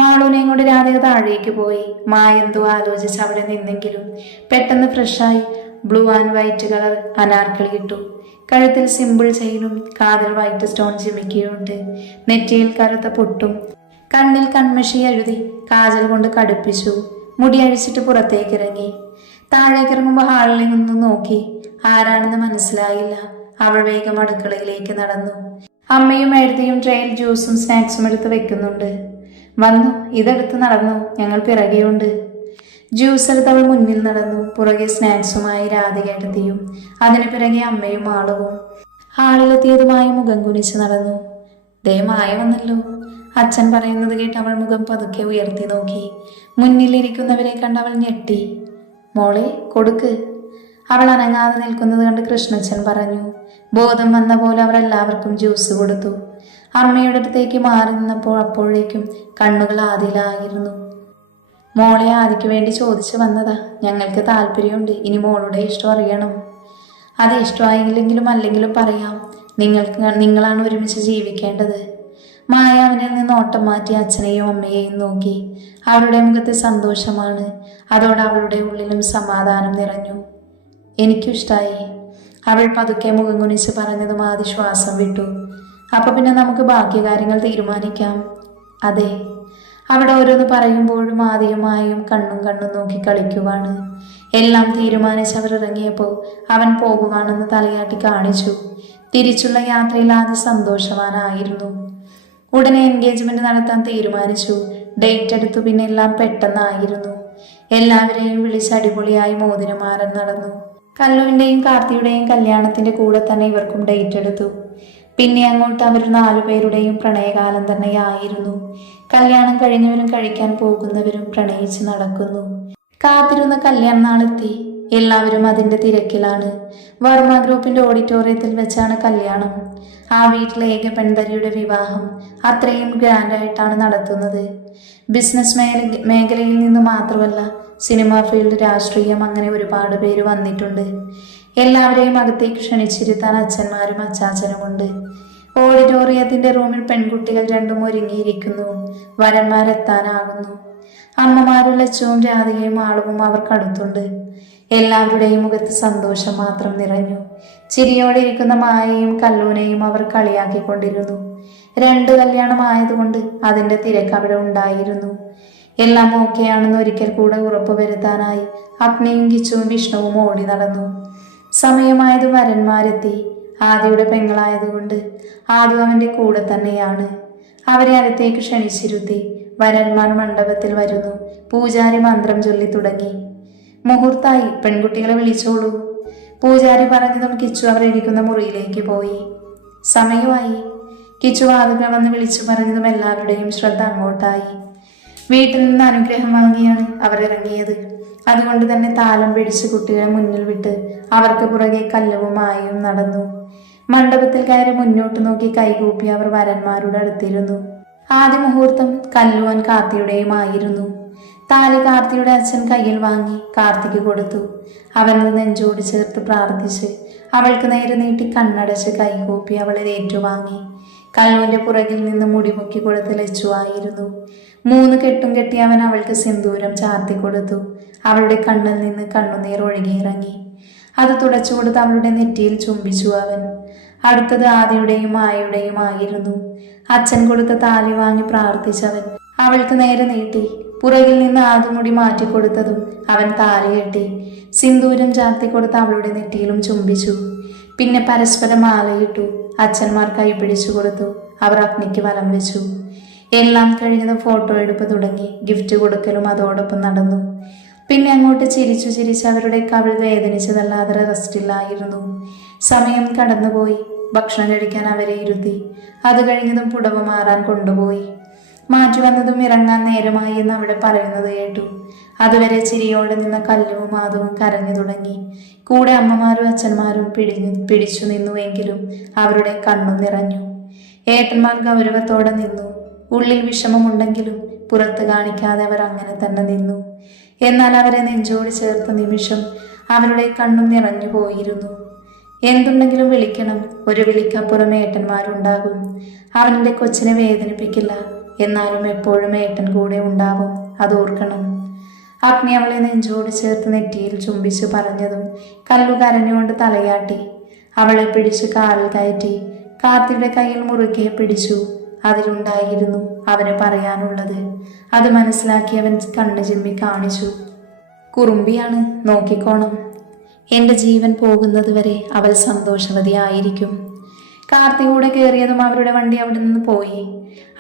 മാളുവിനെയും കൊണ്ട് രാധിക താഴേക്ക് പോയി. മായ എന്തോ ആലോചിച്ച് അവിടെ നിന്നെങ്കിലും പെട്ടെന്ന് ഫ്രഷായി ബ്ലൂ ആൻഡ് വൈറ്റ് കളർ അനാർക്കളി ഇട്ടു. കഴുത്തിൽ സിമ്പിൾ ചെയിനും കാതിൽ വൈറ്റ് സ്റ്റോൺ ചിമിക്കിയുണ്ട്. നെറ്റിയിൽ കറുത്ത പൊട്ടും. കണ്ണിൽ കൺമഷി എഴുതി കാജൽ കൊണ്ട് കടുപ്പിച്ചു. മുടി അഴിച്ചിട്ട് പുറത്തേക്ക് ഇറങ്ങി. താഴേക്ക് ഇറങ്ങുമ്പോൾ ഹാളിൽ നിന്നും നോക്കി. ആരാണെന്ന് മനസ്സിലായില്ല. അവൾ വേഗം അടുക്കളയിലേക്ക് നടന്നു. അമ്മയും എഴുതിയും ട്രെയിൽ ജ്യൂസും സ്നാക്സും എടുത്ത് വെക്കുന്നുണ്ട്. വന്നു, ഇതെടുത്ത് നടന്നു, ഞങ്ങൾ പിറകെയുണ്ട്. ജ്യൂസ് എടുത്ത് അവൾ മുന്നിൽ നടന്നു. പുറകെ സ്നാക്സുമായി രാധിക എടുത്തിയും അതിന് പിറകെ അമ്മയും ആളുവും. ഹാളിലെത്തിയതുമായി മുഖം കുനിച്ച് നടന്നു. ദേ മായ വന്നല്ലോ. അച്ഛൻ പറയുന്നത് കേട്ട് അവൾ മുഖം പതുക്കെ ഉയർത്തി നോക്കി. മുന്നിലിരിക്കുന്നവരെ കണ്ട് അവൾ ഞെട്ടി. മോളെ, കൊടുക്ക്. അവൾ അനങ്ങാതെ നിൽക്കുന്നത് കണ്ട് കൃഷ്ണച്ചൻ പറഞ്ഞു. ബോധം വന്ന പോലെ അവർ എല്ലാവർക്കും ജ്യൂസ് കൊടുത്തു. അമ്മയുടെ അടുത്തേക്ക് മാറി നിന്നപ്പോൾ അപ്പോഴേക്കും കണ്ണുകൾ ആദിയിലായിരുന്നു. മോളെ ആദിക്ക് വേണ്ടി ചോദിച്ചു വന്നതാ. ഞങ്ങൾക്ക് താല്പര്യമുണ്ട്. ഇനി മോളുടെ ഇഷ്ടം അറിയണം. അത് ഇഷ്ടമായെങ്കിലും അല്ലെങ്കിലും പറയാം. നിങ്ങളാണ് ഒരുമിച്ച് ജീവിക്കേണ്ടത്. മായ അവനിൽ നിന്ന് ഓട്ടം മാറ്റി അച്ഛനെയും അമ്മയെയും നോക്കി. അവളുടെ മുഖത്ത് സന്തോഷമാണ്. അതോടെ അവളുടെ ഉള്ളിലും സമാധാനം നിറഞ്ഞു. എനിക്കിഷ്ടായി, അവൾ പതുക്കെ മുഖം കുനിച്ച് പറഞ്ഞതും ആദ്യ ശ്വാസം വിട്ടു. അപ്പൊ പിന്നെ നമുക്ക് ബാക്കി കാര്യങ്ങൾ തീരുമാനിക്കാം. അതെ. അവിടെ ഓരോന്ന് പറയുമ്പോഴും ആദ്യമായും കണ്ണും നോക്കി കളിക്കുവാണ്. എല്ലാം തീരുമാനിച്ച് അവർ ഇറങ്ങിയപ്പോൾ അവൻ പോകുവാണെന്ന് തലയാട്ടി കാണിച്ചു. തിരിച്ചുള്ള യാത്രയിൽ ആദ്യം സന്തോഷവാനായിരുന്നു. ഉടനെ എൻഗേജ്മെന്റ് നടത്താൻ തീരുമാനിച്ചു. ഡേറ്റ് എടുത്തു. പിന്നെ എല്ലാം പെട്ടെന്നായിരുന്നു. എല്ലാവരെയും വിളിച്ച് അടിപൊളിയായി മോതിരമാരൻ നടന്നു. കല്ലുവിന്റെയും കാർത്തിയുടെയും കല്യാണത്തിന്റെ കൂടെ തന്നെ ഇവർക്കും ഡേറ്റ് എടുത്തു. പിന്നെ അങ്ങോട്ട് അവർ 4 പേരുടെയും പ്രണയകാലം തന്നെയായിരുന്നു. കല്യാണം കഴിഞ്ഞവരും കഴിക്കാൻ പോകുന്നവരും പ്രണയിച്ച് നടക്കുന്നു. കാത്തിരുന്ന കല്യാണ നാളെത്തി. എല്ലാവരും അതിന്റെ തിരക്കിലാണ്. വർമ്മ ഗ്രൂപ്പിന്റെ ഓഡിറ്റോറിയത്തിൽ വെച്ചാണ് കല്യാണം. ആ വീട്ടിലെ ഏക പെൺതരിയുടെ വിവാഹം അത്രയും ഗ്രാൻഡായിട്ടാണ് നടത്തുന്നത്. ബിസിനസ് മേഖലയിൽ നിന്ന് മാത്രമല്ല, സിനിമ ഫീൽഡ്, രാഷ്ട്രീയം, അങ്ങനെ ഒരുപാട് പേര് വന്നിട്ടുണ്ട്. എല്ലാവരെയും അകത്തേക്ക് ക്ഷണിച്ചിരുത്താൻ അച്ഛന്മാരും അച്ചാച്ചനുമുണ്ട്. ഓഡിറ്റോറിയത്തിന്റെ റൂമിൽ പെൺകുട്ടികൾ രണ്ടും ഒരുങ്ങിയിരിക്കുന്നു. വരന്മാരെത്താനാകുന്നു. അമ്മമാരും ലച്ചുവും രാധികയും ആളുവും അവർക്കടുത്തുണ്ട്. എല്ലാവരുടെയും മുഖത്ത് സന്തോഷം മാത്രം നിറഞ്ഞു. ചിരിയോടെ ഇരിക്കുന്ന മായയും കല്ലൂനെയും അവർ കളിയാക്കിക്കൊണ്ടിരുന്നു. 2 കല്യാണമായതുകൊണ്ട് അതിന്റെ തിരക്ക് അവിടെ ഉണ്ടായിരുന്നു. എല്ലാം ഓക്കെയാണെന്ന് ഒരിക്കൽ കൂടെ ഉറപ്പുവരുത്താനായി അഗ്നിയും കിച്ചുവും വിഷ്ണുവും ഓടി നടന്നു. സമയമായത് വരന്മാരെത്തി. ആദിയുടെ പെങ്ങളായതുകൊണ്ട് ആദു അവന്റെ കൂടെ തന്നെയാണ്. അവരെ അടുത്തേക്ക് ക്ഷണിച്ചിരുത്തി. വരന്മാർ മണ്ഡപത്തിൽ വരുന്നു. പൂജാരി മന്ത്രം ചൊല്ലി തുടങ്ങി. മുഹൂർത്തായി, പെൺകുട്ടികളെ വിളിച്ചോളൂ. പൂജാരി പറഞ്ഞതും കിച്ചു അവർ ഇരിക്കുന്ന മുറിയിലേക്ക് പോയി. സമയമായി. കിച്ചു വാതുക്ക വന്ന് വിളിച്ചു പറഞ്ഞതും എല്ലാവരുടെയും ശ്രദ്ധ അങ്ങോട്ടായി. വീട്ടിൽ നിന്ന് അനുഗ്രഹം വാങ്ങിയാണ് അവർ ഇറങ്ങിയത്. അതുകൊണ്ട് തന്നെ താലം പിടിച്ച് കുട്ടികളെ മുന്നിൽ വിട്ട് അവർക്ക് പുറകെ കല്ലവും മായയും നടന്നു. മണ്ഡപത്തിൽ കയറി മുന്നോട്ട് നോക്കി കൈകൂപ്പി അവർ വരന്മാരുടെ അടുത്തിരുന്നു. ആദ്യ മുഹൂർത്തം കല്ലുവൻ കാർത്തിയുടെയുമായിരുന്നു. താലി കാർത്തിയുടെ അച്ഛൻ കയ്യിൽ വാങ്ങി കാർത്തിക്ക് കൊടുത്തു. അവനത് നെഞ്ചോട് ചേർത്ത് പ്രാർത്ഥിച്ച് അവൾക്ക് നേരെ നീട്ടി കണ്ണടച്ച് കൈകൂപ്പി അവളെ ഏറ്റുവാങ്ങി. കല്ലുവിന്റെ പുറകിൽ നിന്ന് മുടിമുക്കി കൊടുത്ത് ലച്ചുവായിരുന്നു. 3 കെട്ടും കെട്ടി അവൻ അവൾക്ക് സിന്ദൂരം ചാർത്തി കൊടുത്തു. അവളുടെ കണ്ണിൽ നിന്ന് കണ്ണുനീർ ഒഴുകിയിറങ്ങി. അത് തുടച്ചുകൊടുത്ത് അവളുടെ നെറ്റിയിൽ ചുംബിച്ചു അവൻ. അടുത്തത് ആദിയുടെയും മായയുടെയും ആയിരുന്നു. അച്ഛൻ കൊടുത്ത താലി വാങ്ങി പ്രാർത്ഥിച്ചവൻ അവൾക്ക് നേരെ നീട്ടി. പുറകിൽ നിന്ന് ആദ്യമുടി മാറ്റിക്കൊടുത്തതും അവൻ താലി കെട്ടി സിന്ദൂരം ചാർത്തി കൊടുത്ത് അവളുടെ നെറ്റിയിലും ചുംബിച്ചു. പിന്നെ പരസ്പരം മാലയിട്ടു. അച്ഛന്മാർ കൈ പിടിച്ചു കൊടുത്തു. അവർ അഗ്നിക്ക് വലം വെച്ചു. എല്ലാം കഴിഞ്ഞതും ഫോട്ടോ എടുപ്പ് തുടങ്ങി. ഗിഫ്റ്റ് കൊടുക്കലും അതോടൊപ്പം നടന്നു. പിന്നെ അങ്ങോട്ട് ചിരിച്ച് അവരുടെ കവിൾ വേദനിച്ചതല്ലാതെ റെസ്റ്റില്ലായിരുന്നു. സമയം കടന്നുപോയി. ഭക്ഷണം കഴിക്കാൻ അവരെ ഇരുത്തി. അത് കഴിഞ്ഞതും പുടവ മാറാൻ കൊണ്ടുപോയി. മാറ്റി വന്നതും ഇറങ്ങാൻ നേരമായി എന്ന് അവിടെ പറയുന്നത് കേട്ടു. അതുവരെ ചിരിയോടെ നിന്ന കല്ലുവും ആദവും കരഞ്ഞു തുടങ്ങി. കൂടെ അമ്മമാരും അച്ഛന്മാരും പിടിച്ചു നിന്നുവെങ്കിലും അവരുടെ കണ്ണും നിറഞ്ഞു. ഏട്ടന്മാർ ഗൗരവത്തോടെ നിന്നു. ഉള്ളിൽ വിഷമമുണ്ടെങ്കിലും പുറത്ത് കാണിക്കാതെ അവർ അങ്ങനെ തന്നെ നിന്നു. എന്നാൽ അവരെ നെഞ്ചോട് ചേർത്ത നിമിഷം അവരുടെ കണ്ണും നിറഞ്ഞു പോയിരുന്നു. എന്തുണ്ടെങ്കിലും വിളിക്കണം. ഒരു വിളിക്കപ്പുറം ഏട്ടന്മാരുണ്ടാകും. അവനെന്റെ കൊച്ചിനെ വേദനിപ്പിക്കില്ല. എന്നാലും എപ്പോഴും ഏട്ടൻ കൂടെ ഉണ്ടാവും. അതോർക്കണം. അഗ്നി അവളെ നെഞ്ചോട് ചേർത്ത് നെറ്റിയിൽ ചുംബിച്ചു പറഞ്ഞതും കല്ലു കരഞ്ഞുകൊണ്ട് തലയാട്ടി. അവളെ പിടിച്ച് കാലിൽ കയറ്റി കാർത്തിയുടെ കയ്യിൽ മുറുകെ പിടിച്ചു. അതിലുണ്ടായിരുന്നു അവന് പറയാനുള്ളത്. അത് മനസ്സിലാക്കി അവൻ കണ്ണു ചിമ്മി കാണിച്ചു. കുറുമ്പിയാണ്, നോക്കിക്കോണം. എന്റെ ജീവൻ പോകുന്നത് വരെ അവൾ സന്തോഷവതിയായിരിക്കും. കാർത്തി കൂടെ കയറിയതും അവരുടെ വണ്ടി അവിടെ നിന്ന് പോയി.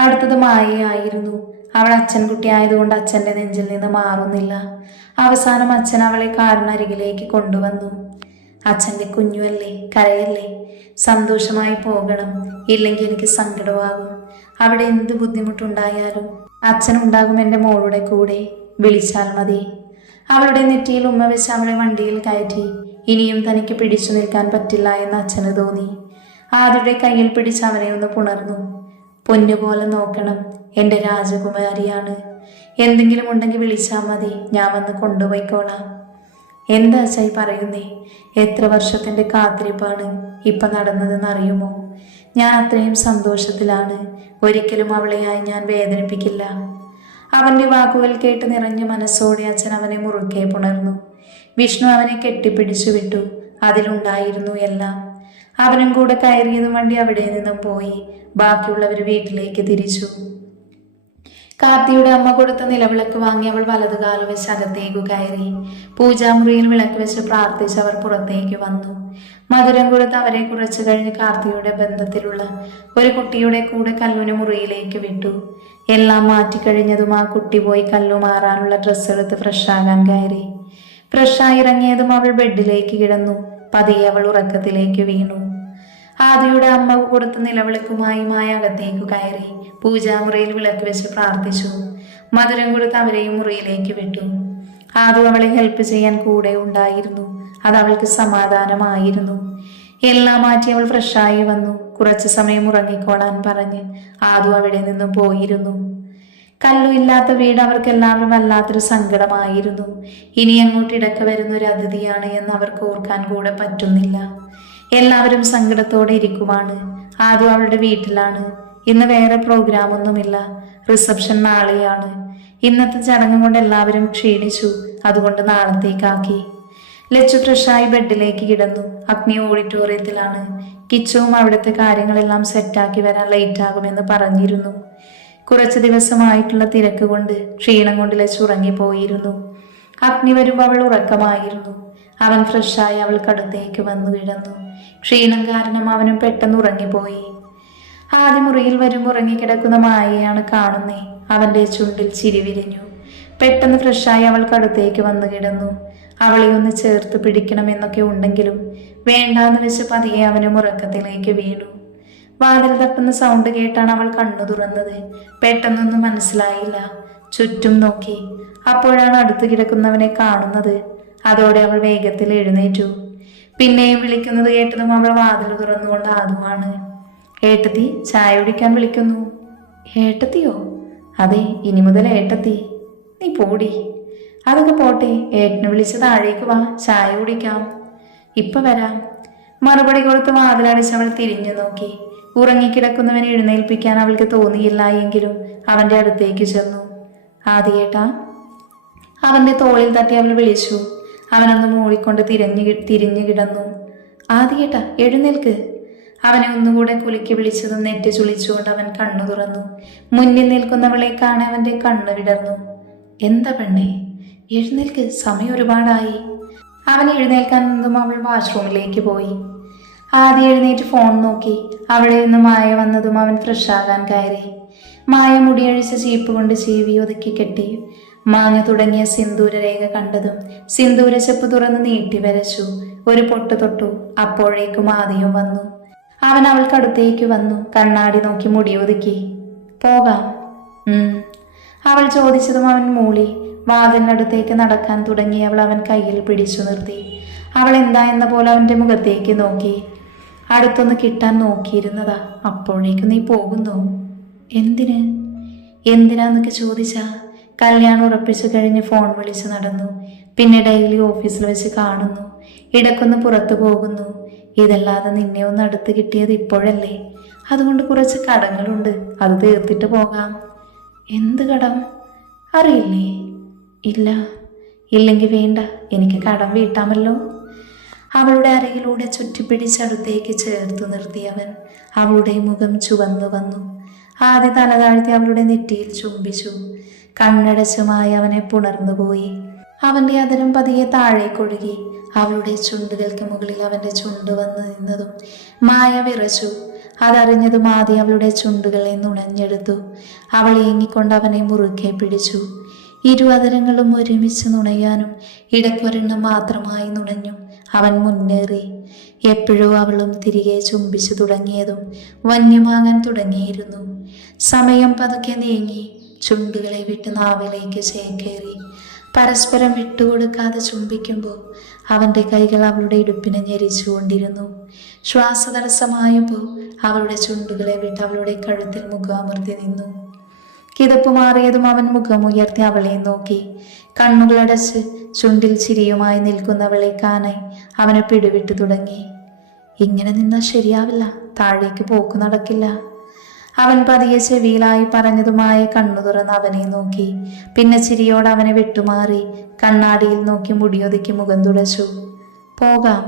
അടുത്തത് മായയായിരുന്നു. അവൾ അച്ഛൻ കുട്ടിയായതുകൊണ്ട് അച്ഛൻ്റെ നെഞ്ചിൽ നിന്ന് മാറുന്നില്ല. അവസാനം അച്ഛൻ അവളെ കാറിനരികിലേക്ക് കൊണ്ടുവന്നു. അച്ഛൻ്റെ കുഞ്ഞുവല്ലേ, കരയല്ലേ, സന്തോഷമായി പോകണം, ഇല്ലെങ്കിൽ എനിക്ക് സങ്കടമാകും. അവിടെ എന്ത് ബുദ്ധിമുട്ടുണ്ടായാലും അച്ഛനുണ്ടാകും എൻ്റെ മോളുടെ കൂടെ, വിളിച്ചാൽ മതി. അവളുടെ നെറ്റിയിൽ ഉമ്മ വെച്ച് അവളെ വണ്ടിയിൽ കയറ്റി. ഇനിയും തനിക്ക് പിടിച്ചു നിൽക്കാൻ പറ്റില്ല എന്ന് അച്ഛന് തോന്നി. ആദ്യയുടെ കയ്യിൽ പിടിച്ച് അവനെ ഒന്ന് പുണർന്നു. പൊന്നുപോലെ നോക്കണം, എൻ്റെ രാജകുമാരിയാണ്. എന്തെങ്കിലും ഉണ്ടെങ്കിൽ വിളിച്ചാൽ മതി, ഞാൻ വന്ന് കൊണ്ടുപോയിക്കോളാം. എന്താ അച്ചായി പറയുന്നേ? എത്ര വർഷത്തിൻ്റെ കാത്തിരിപ്പാണ് ഇപ്പം നടന്നതെന്ന് അറിയുമോ? ഞാൻ അത്രയും സന്തോഷത്തിലാണ്. ഒരിക്കലും അവളെയായി ഞാൻ വേദനിപ്പിക്കില്ല. അവൻ്റെ വാക്കുകൾ കേട്ട് നിറഞ്ഞ മനസ്സോടെ അച്ഛൻ അവനെ മുറുക്കെ പുണർന്നു. വിഷ്ണു അവനെ കെട്ടിപ്പിടിച്ചു വിട്ടു. അതിലുണ്ടായിരുന്നു എല്ലാം. അവനും കൂടെ കയറിയതും വണ്ടി അവിടെ നിന്നും പോയി. ബാക്കിയുള്ളവർ വീട്ടിലേക്ക് തിരിച്ചു. കാർത്തിയുടെ അമ്മ കൊടുത്ത നിലവിളക്ക് വാങ്ങി അവൾ വലതുകാല് വെച്ച് അകത്തേക്കു കയറി. പൂജാമുറിയിൽ വിളക്ക് വെച്ച് പ്രാർത്ഥിച്ച് അവർ പുറത്തേക്ക് വന്നു. മധുരം കൊടുത്ത് അവരെ കുറച്ചു കഴിഞ്ഞ് കാർത്തിയുടെ ബന്ധത്തിലുള്ള ഒരു കുട്ടിയുടെ കൂടെ കല്ലുവിന് മുറിയിലേക്ക് വിട്ടു. എല്ലാം മാറ്റിക്കഴിഞ്ഞതും ആ കുട്ടി പോയി കല്ലു മാറാനുള്ള ഡ്രസ്സ് എടുത്ത് ഫ്രഷാകാൻ കയറി. ഫ്രഷായി ഇറങ്ങിയതും അവൾ ബെഡിലേക്ക് കിടന്നു. പതിയെ അവൾ ഉറക്കത്തിലേക്ക് വീണു. ആദിയുടെ അമ്മ കൊടുത്ത നിലവിളക്കുമായി മായ അകത്തേക്കു കയറി. പൂജാമുറിയിൽ വിളക്ക് വെച്ച് പ്രാർത്ഥിച്ചു. മധുരം കൊടുത്ത് അവരെയും മുറിയിലേക്ക് വിട്ടു. ആദു അവളെ ഹെൽപ്പ് ചെയ്യാൻ കൂടെ ഉണ്ടായിരുന്നു. അത് അവൾക്ക് സമാധാനമായിരുന്നു. എല്ലാം മാറ്റി അവൾ ഫ്രഷായി വന്നു. കുറച്ചു സമയം ഉറങ്ങിക്കോളാൻ പറഞ്ഞ് ആദു അവിടെ നിന്നും പോയിരുന്നു. കല്ലു ഇല്ലാത്ത വീട് അവർക്കെല്ലാവരും വല്ലാത്തൊരു സങ്കടമായിരുന്നു. ഇനി അങ്ങോട്ട് ഇടയ്ക്ക് വരുന്ന ഒരു അതിഥിയാണ് എന്ന് അവർക്ക് ഓർക്കാൻ കൂടെ പറ്റുന്നില്ല. എല്ലാവരും സങ്കടത്തോടെ ഇരിക്കുവാണ്. ആദു അവളുടെ വീട്ടിലാണ്. ഇന്ന് വേറെ പ്രോഗ്രാമൊന്നുമില്ല. റിസപ്ഷൻ നാളെയാണ്. ഇന്നത്തെ ചടങ്ങ് കൊണ്ട് എല്ലാവരും ക്ഷീണിച്ചു. അതുകൊണ്ട് നാളത്തേക്കാക്കി. ലച്ചു ഫ്രഷായി ബെഡിലേക്ക് കിടന്നു. അഗ്നി ഓഡിറ്റോറിയത്തിലാണ്. കിച്ചുവും അവിടുത്തെ കാര്യങ്ങളെല്ലാം സെറ്റാക്കി വരാൻ ലേറ്റ് ആകുമെന്ന് പറഞ്ഞിരുന്നു. കുറച്ച് ദിവസമായിട്ടുള്ള തിരക്ക് കൊണ്ട് ക്ഷീണം കൊണ്ട് ലച്ചു ഉറങ്ങിപ്പോയിരുന്നു. അഗ്നി വരുമ്പോൾ അവൾ ഉറക്കമായിരുന്നു. അവൻ ഫ്രഷായി അവൾക്കടുത്തേക്ക് വന്നു കിടന്നു. ക്ഷീണം കാരണം അവനും പെട്ടെന്ന് ഉറങ്ങിപ്പോയി. ആദ്യ മുറിയിൽ വരും ഉറങ്ങിക്കിടക്കുന്ന മായയാണ് കാണുന്നേ. അവന്റെ ചുണ്ടിൽ ചിരി വിരിഞ്ഞു. പെട്ടെന്ന് ഫ്രഷായി അവൾക്കടുത്തേക്ക് വന്നു കിടന്നു. അവളെ ഒന്ന് ചേർത്ത് പിടിക്കണമെന്നൊക്കെ ഉണ്ടെങ്കിലും വേണ്ടാന്ന് വെച്ച് പതിയെ അവനും ഉറക്കത്തിലേക്ക് വീണു. വാതിൽ തട്ടുന്ന സൗണ്ട് കേട്ടാണ് അവൾ കണ്ണു തുറന്നത്. പെട്ടെന്നൊന്നും മനസ്സിലായില്ല. ചുറ്റും നോക്കി. അപ്പോഴാണ് അടുത്ത് കിടക്കുന്നവനെ കാണുന്നത്. അതോടെ അവൾ വേഗത്തിൽ എഴുന്നേറ്റു. പിന്നെയും വിളിക്കുന്നത് കേട്ടതും അവൾ വാതിൽ തുറന്നുകൊണ്ട് ആദുവാണ്. ഏട്ടത്തി, ചായ കുടിക്കാൻ വിളിക്കുന്നു. ഏട്ടത്തിയോ? അതെ, ഇനി മുതൽ ഏട്ടത്തി. നീ പോടി. അതൊക്കെ പോട്ടെ, ഏട്ടനെ വിളിച്ച് താഴേക്ക് വാ, ചായ കുടിക്കാം. ഇപ്പൊ വരാം. മറുപടി കൊടുത്ത് വാതിലടിച്ച് അവൾ തിരിഞ്ഞു നോക്കി. ഉറങ്ങിക്കിടക്കുന്നവനെ എഴുന്നേൽപ്പിക്കാൻ അവൾക്ക് തോന്നിയില്ല എങ്കിലും അവന്റെ അടുത്തേക്ക് ചെന്നു. ആദിയേട്ടാ. അവന്റെ തോളിൽ തട്ടി അവൾ വിളിച്ചു. അവനൊന്ന് മൂളിക്കൊണ്ട് തിരിഞ്ഞു കിടന്നു. ആദിയേട്ടാ, എഴുന്നേൽക്ക്. അവനെ ഒന്നുകൂടെ കുലുക്കി വിളിച്ചതും നെറ്റി ചുളിച്ചുകൊണ്ട് അവൻ കണ്ണു തുറന്നു. മുന്നിൽ നിൽക്കുന്നവളെ കാണാൻ അവന്റെ കണ്ണു വിടർന്നു. എന്താ പെണ്ണേ, എഴുന്നേൽക്ക്, സമയം ഒരുപാടായി. അവൻ എഴുന്നേൽക്കാൻ നിന്നും അവൾ വാഷ്റൂമിലേക്ക് പോയി. ആദ്യം എഴുന്നേറ്റ് ഫോൺ നോക്കി. അവിടെ നിന്ന് മായ വന്നതും അവൻ ഫ്രഷാകാൻ കയറി. മായ മുടിയഴിച്ച ചീപ്പ് കൊണ്ട് ചീവി ഒതുക്കി കെട്ടി. മാഞ്ഞു തുടങ്ങിയ സിന്ദൂരരേഖ കണ്ടതും സിന്ദൂര ചെപ്പ് തുറന്ന് നീട്ടി വരച്ചു. ഒരു പൊട്ട് തൊട്ടു. അപ്പോഴേക്കും ആദ്യം വന്നു. അവൻ അവൾക്കടുത്തേക്ക് വന്നു. കണ്ണാടി നോക്കി മുടി ഒതുക്കി. പോകാം. അവൾ ചോദിച്ചതും അവൻ മൂളി. വാതിലിനടുത്തേക്ക് നടക്കാൻ തുടങ്ങി. അവൾ അവൻ കയ്യിൽ പിടിച്ചു നിർത്തി. അവൾ എന്താ എന്ന പോലെ അവന്റെ മുഖത്തേക്ക് നോക്കി. അടുത്തൊന്ന് കിട്ടാൻ നോക്കിയിരുന്നതാ. അപ്പോഴേക്കും നീ പോകുന്നു. എന്തിനാന്നൊക്കെ ചോദിച്ചാ? കല്യാണം ഉറപ്പിച്ചു കഴിഞ്ഞ് ഫോൺ വിളിച്ച് നടന്നു. പിന്നെ ഡെയിലി ഓഫീസിൽ വെച്ച് കാണുന്നു. ഇടക്കൊന്ന് പുറത്തു പോകുന്നു. ഇതല്ലാതെ നിന്നെ ഒന്ന് അടുത്ത് കിട്ടിയത് ഇപ്പോഴല്ലേ. അതുകൊണ്ട് കുറച്ച് കടങ്ങളുണ്ട്. അത് തീർത്തിട്ട് പോകാം. എന്ത് കടം? അറിയില്ലേ? ഇല്ല. ഇല്ലെങ്കിൽ വേണ്ട, എനിക്ക് കടം വീട്ടാമല്ലോ. അവളുടെ അരയിലൂടെ ചുറ്റിപ്പിടിച്ചടുത്തേക്ക് ചേർത്തു നിർത്തിയവൻ. അവളുടെ മുഖം ചുവന്നു വന്നു. ആദ്യ തല താഴ്ത്തി അവളുടെ നെറ്റിയിൽ ചുംബിച്ചു. കണ്ണടച്ചുമായി അവനെ പുണർന്നുപോയി. അവന്റെ അതരം പതിയെ താഴേക്കൊഴുകി. അവളുടെ ചുണ്ടുകൾക്ക് മുകളിൽ അവന്റെ ചുണ്ട് വന്നു നിന്നതും മായ വിറച്ചു. അതറിഞ്ഞതും ആദ്യം അവളുടെ ചുണ്ടുകളെ നുണഞ്ഞെടുത്തു. അവൾ ഏങ്ങിക്കൊണ്ട് അവനെ മുറുക്കെ പിടിച്ചു. ഇരുവതരങ്ങളും ഒരുമിച്ച് നുണയാനും ഇടക്കൊരെണ്ണം മാത്രമായി നുണഞ്ഞും അവൻ മുന്നേറി. എപ്പോഴോ അവളും തിരികെ ചുംബിച്ചു തുടങ്ങിയതും വന്യമാകാൻ തുടങ്ങിയിരുന്നു. സമയം പതുക്കെ നീങ്ങി. ചുണ്ടുകളെ വിട്ട് നാവിലേക്ക് ചേക്കേറി. പരസ്പരം വിട്ടുകൊടുക്കാതെ ചുംബിക്കുമ്പോൾ അവന്റെ കൈകൾ അവളുടെ ഇടുപ്പിനെ ഞെരിച്ചുകൊണ്ടിരുന്നു. ശ്വാസതടസ്സമായപ്പോൾ അവളുടെ ചുണ്ടുകളെ വിട്ട് അവളുടെ കഴുത്തിൽ മുഖാമർത്തി നിന്നു. കിതപ്പ് മാറിയതും അവൻ മുഖമുയർത്തി അവളെ നോക്കി. കണ്ണുകളടച്ച് ചുണ്ടിൽ ചിരിയുമായി നിൽക്കുന്നവളെ കാണാൻ അവനെ പിടിവിട്ടു തുടങ്ങി. ഇങ്ങനെ നിന്നാൽ ശരിയാവില്ല. താഴേക്ക് പോക്ക് നടക്കില്ല. അവൻ പതിയെ ചെവിയിലായി പറഞ്ഞതുമായ കണ്ണു തുറന്ന് അവനെ നോക്കി. പിന്നെ ചിരിയോട് അവനെ വിട്ടുമാറി കണ്ണാടിയിൽ നോക്കി മുടിയൊതുക്കി മുഖം തുടച്ചു. പോകാം.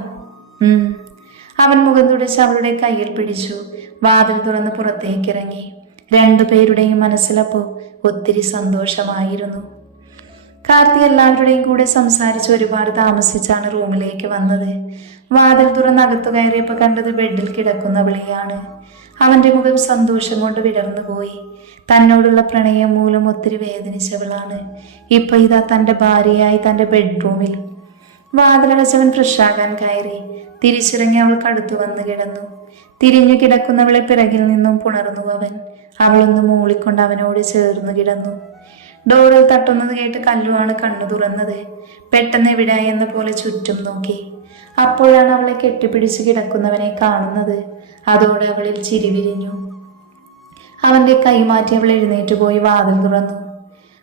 അവൻ മുഖം തുടച്ച് അവളുടെ കയ്യിൽ പിടിച്ചു. വാതിൽ തുറന്ന് പുറത്തേക്കിറങ്ങി. രണ്ടുപേരുടെയും മനസ്സിലപ്പോ ഒത്തിരി സന്തോഷമായിരുന്നു. കാർത്തി എല്ലാവരുടെയും കൂടെ സംസാരിച്ച് ഒരുപാട് താമസിച്ചാണ് റൂമിലേക്ക് വന്നത്. വാതിൽ തുറന്ന് അകത്തു കയറിയപ്പോൾ കണ്ടത് ബെഡിൽ കിടക്കുന്നവളെയാണ്. അവന്റെ മുഖം സന്തോഷം കൊണ്ട് വിടർന്നു പോയി. തന്നോടുള്ള പ്രണയം മൂലം ഒത്തിരി വേദനിച്ചവളാണ്. ഇപ്പൊ ഇതാ തൻ്റെ ഭാര്യയായി തൻ്റെ ബെഡ്റൂമിൽ. വാതിലടച്ചവൻ ഫ്രഷാകാൻ കയറി. തിരിച്ചിറങ്ങി അവൾക്ക് അടുത്തു വന്ന് കിടന്നു. തിരിഞ്ഞു കിടക്കുന്നവളെ പിറകിൽ നിന്നും പുണർന്നു അവൻ. അവളൊന്ന് മൂളിക്കൊണ്ട് അവനോട് ചേർന്ന് കിടന്നു. ഡോറിൽ തട്ടുന്നത് കേട്ട് കല്ലുവാണ് കണ്ണു തുറന്നത്. പെട്ടെന്ന് എവിടായി എന്ന പോലെ ചുറ്റും നോക്കി. അപ്പോഴാണ് അവളെ കെട്ടിപ്പിടിച്ച് കിടക്കുന്നവനെ കാണുന്നത്. അതോടെ അവളിൽ ചിരി വിരിഞ്ഞു. അവന്റെ കൈമാറ്റി അവൾ എഴുന്നേറ്റ് പോയി വാതിൽ തുറന്നു.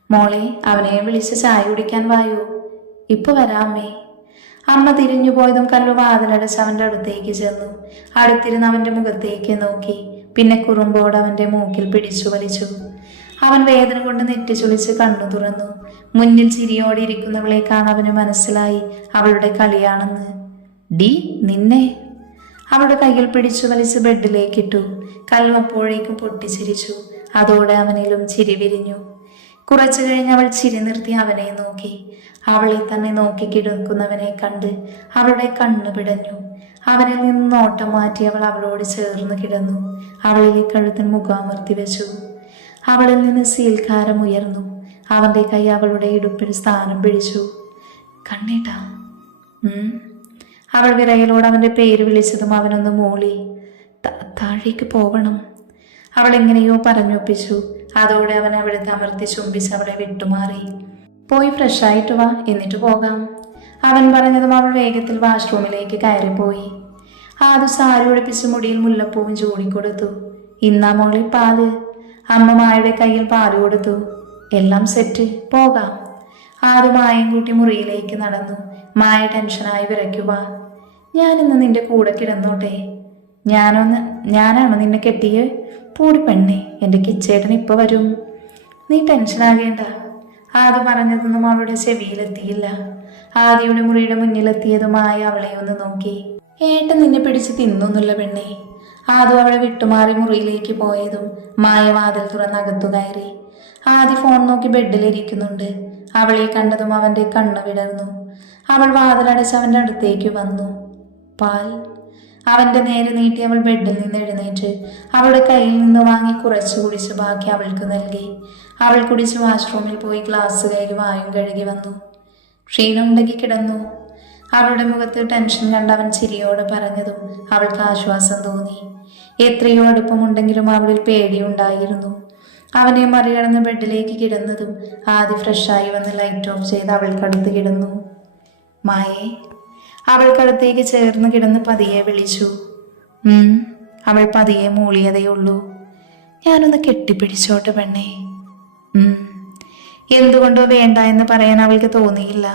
മോളെ, അവനെ വിളിച്ച് ചായ കുടിക്കാൻ വായോ? ഇപ്പൊ വരാമേ. അമ്മ തിരിഞ്ഞു പോയതും കല്ലു വാതിലടച്ച് അവന്റെ അടുത്തേക്ക് ചെന്നു. അടുത്തിരുന്ന് അവന്റെ മുഖത്തേക്ക് നോക്കി. പിന്നെ കുറുമ്പോട് അവന്റെ മൂക്കിൽ പിടിച്ചു വലിച്ചു. അവൻ വേദന കൊണ്ട് നെറ്റിച്ചുളിച്ച് കണ്ണു തുറന്നു. മുന്നിൽ ചിരിയോടെ ഇരിക്കുന്നവളെ കാണാൻ അവന് മനസ്സിലായി അവളുടെ കളിയാണെന്ന്. ഡി നിന്നെ അവളുടെ കയ്യിൽ പിടിച്ചു വലിച്ച് ബെഡിലേക്കിട്ടു. കല്ലു അപ്പോഴേക്കും പൊട്ടിച്ചിരിച്ചു. അതോടെ അവനിലും ചിരി വിരിഞ്ഞു. കുറച്ചു കഴിഞ്ഞ് അവൾ ചിരി നിർത്തി അവനെ നോക്കി. അവളെ തന്നെ നോക്കി കിടക്കുന്നവനെ കണ്ട് അവളുടെ കണ്ണ് പിടഞ്ഞു. അവനിൽ നിന്ന് നോട്ടം മാറ്റി അവൾ അവളോട് ചേർന്ന് കിടന്നു. അവളിലെ കഴുത്തിന് മുഖാമർത്തി വെച്ചു. അവളിൽ നിന്ന് സീൽക്കാരം ഉയർന്നു. അവന്റെ കൈ അവളുടെ ഇടുപ്പിൽ സ്ഥാനം പിടിച്ചു. കണ്ണേട്ടാ. അവൾ വിറയലോട് അവന്റെ പേര് വിളിച്ചതും അവനൊന്ന് മൂളി. താഴേക്ക് പോകണം. അവൾ എങ്ങനെയോ പറഞ്ഞൊപ്പിച്ചു. അതോടെ അവൻ അവിടുത്തെ അമർത്തി ചുംബിച്ച് അവളെ വിട്ടുമാറി. പോയി ഫ്രഷായിട്ട് വാ, എന്നിട്ട് പോകാം. അവൻ പറഞ്ഞതും അവൾ വേഗത്തിൽ വാഷ്റൂമിലേക്ക് കയറിപ്പോയി. ആദ്യം സാരി ഉടുപ്പിച്ച് മുടിയിൽ മുല്ലപ്പൂവും ചൂടിക്കൊടുത്തു. ഇന്നാ മോളെ പാല്. അമ്മ മായയുടെ കയ്യിൽ പാല് കൊടുത്തു. എല്ലാം സെറ്റ്, പോകാം. ആദ്യം മായം കൂട്ടി മുറിയിലേക്ക് നടന്നു. മായ ടെൻഷനായി വിറയ്ക്കുക. ഞാനിന്ന് നിന്റെ കൂടെ കിടന്നോട്ടെ. ഞാനാണോ നിന്നെ കെട്ടിയേ? പൂടി പെണ്ണെ, എൻ്റെ കിച്ചേട്ടൻ ഇപ്പൊ വരും. നീ ടെൻഷനാകേണ്ട. ആദ്യം പറഞ്ഞതൊന്നും അവളുടെ ചെവിയിലെത്തിയില്ല. ആദിയുടെ മുറിയുടെ മുന്നിലെത്തിയതുമായ അവളെ ഒന്ന് നോക്കി. ഏട്ടൻ നിന്നെ പിടിച്ച് തിന്നൊന്നുമില്ല പെണ്ണെ. ആദ്യം അവളെ വിട്ടുമാറി മുറിയിലേക്ക് പോയതും മായ വാതിൽ തുറന്നകത്തു കയറി. ആദ്യ ഫോൺ നോക്കി ബെഡിലിരിക്കുന്നുണ്ട്. അവളെ കണ്ടതും അവന്റെ കണ്ണു വിടർന്നു. അവൾ വാതിലടച്ച് അവന്റെ അടുത്തേക്ക് വന്നു. പാൽ. അവന്റെ നേരെ നീട്ടി അവൾ ബെഡിൽ നിന്ന് എഴുന്നേറ്റ് അവളുടെ കയ്യിൽ നിന്ന് വാങ്ങി കുറച്ച് കുടിച്ച് ബാക്കി അവൾക്ക് നൽകി. അവൾ കുടിച്ച് വാഷ്റൂമിൽ പോയി ഗ്ലാസ് കഴുകി വായും കഴുകി വന്നു. ക്ഷീണമുണ്ടെങ്കിൽ കിടന്നു. അവളുടെ മുഖത്ത് ടെൻഷൻ കണ്ട് അവൻ ചിരിയോട് പറഞ്ഞതും അവൾക്ക് ആശ്വാസം തോന്നി. എത്രയോ അടുപ്പമുണ്ടെങ്കിലും അവളിൽ പേടിയുണ്ടായിരുന്നു. അവനെ മറികടന്ന് ബെഡിലേക്ക് കിടന്നതും ആദ്യം ഫ്രഷായി വന്ന് ലൈറ്റ് ഓഫ് ചെയ്ത് അവൾക്കടുത്ത് കിടന്നു. മായേ. അവൾക്കടുത്തേക്ക് ചേർന്ന് കിടന്ന് പതിയെ വിളിച്ചു. അവൾ പതിയെ മൂളിയതേയുള്ളൂ. ഞാനൊന്ന് കെട്ടിപ്പിടിച്ചോട്ടെ പെണ്ണേ. എന്തുകൊണ്ടോ വേണ്ട എന്ന് പറയാൻ അവൾക്ക് തോന്നിയില്ല.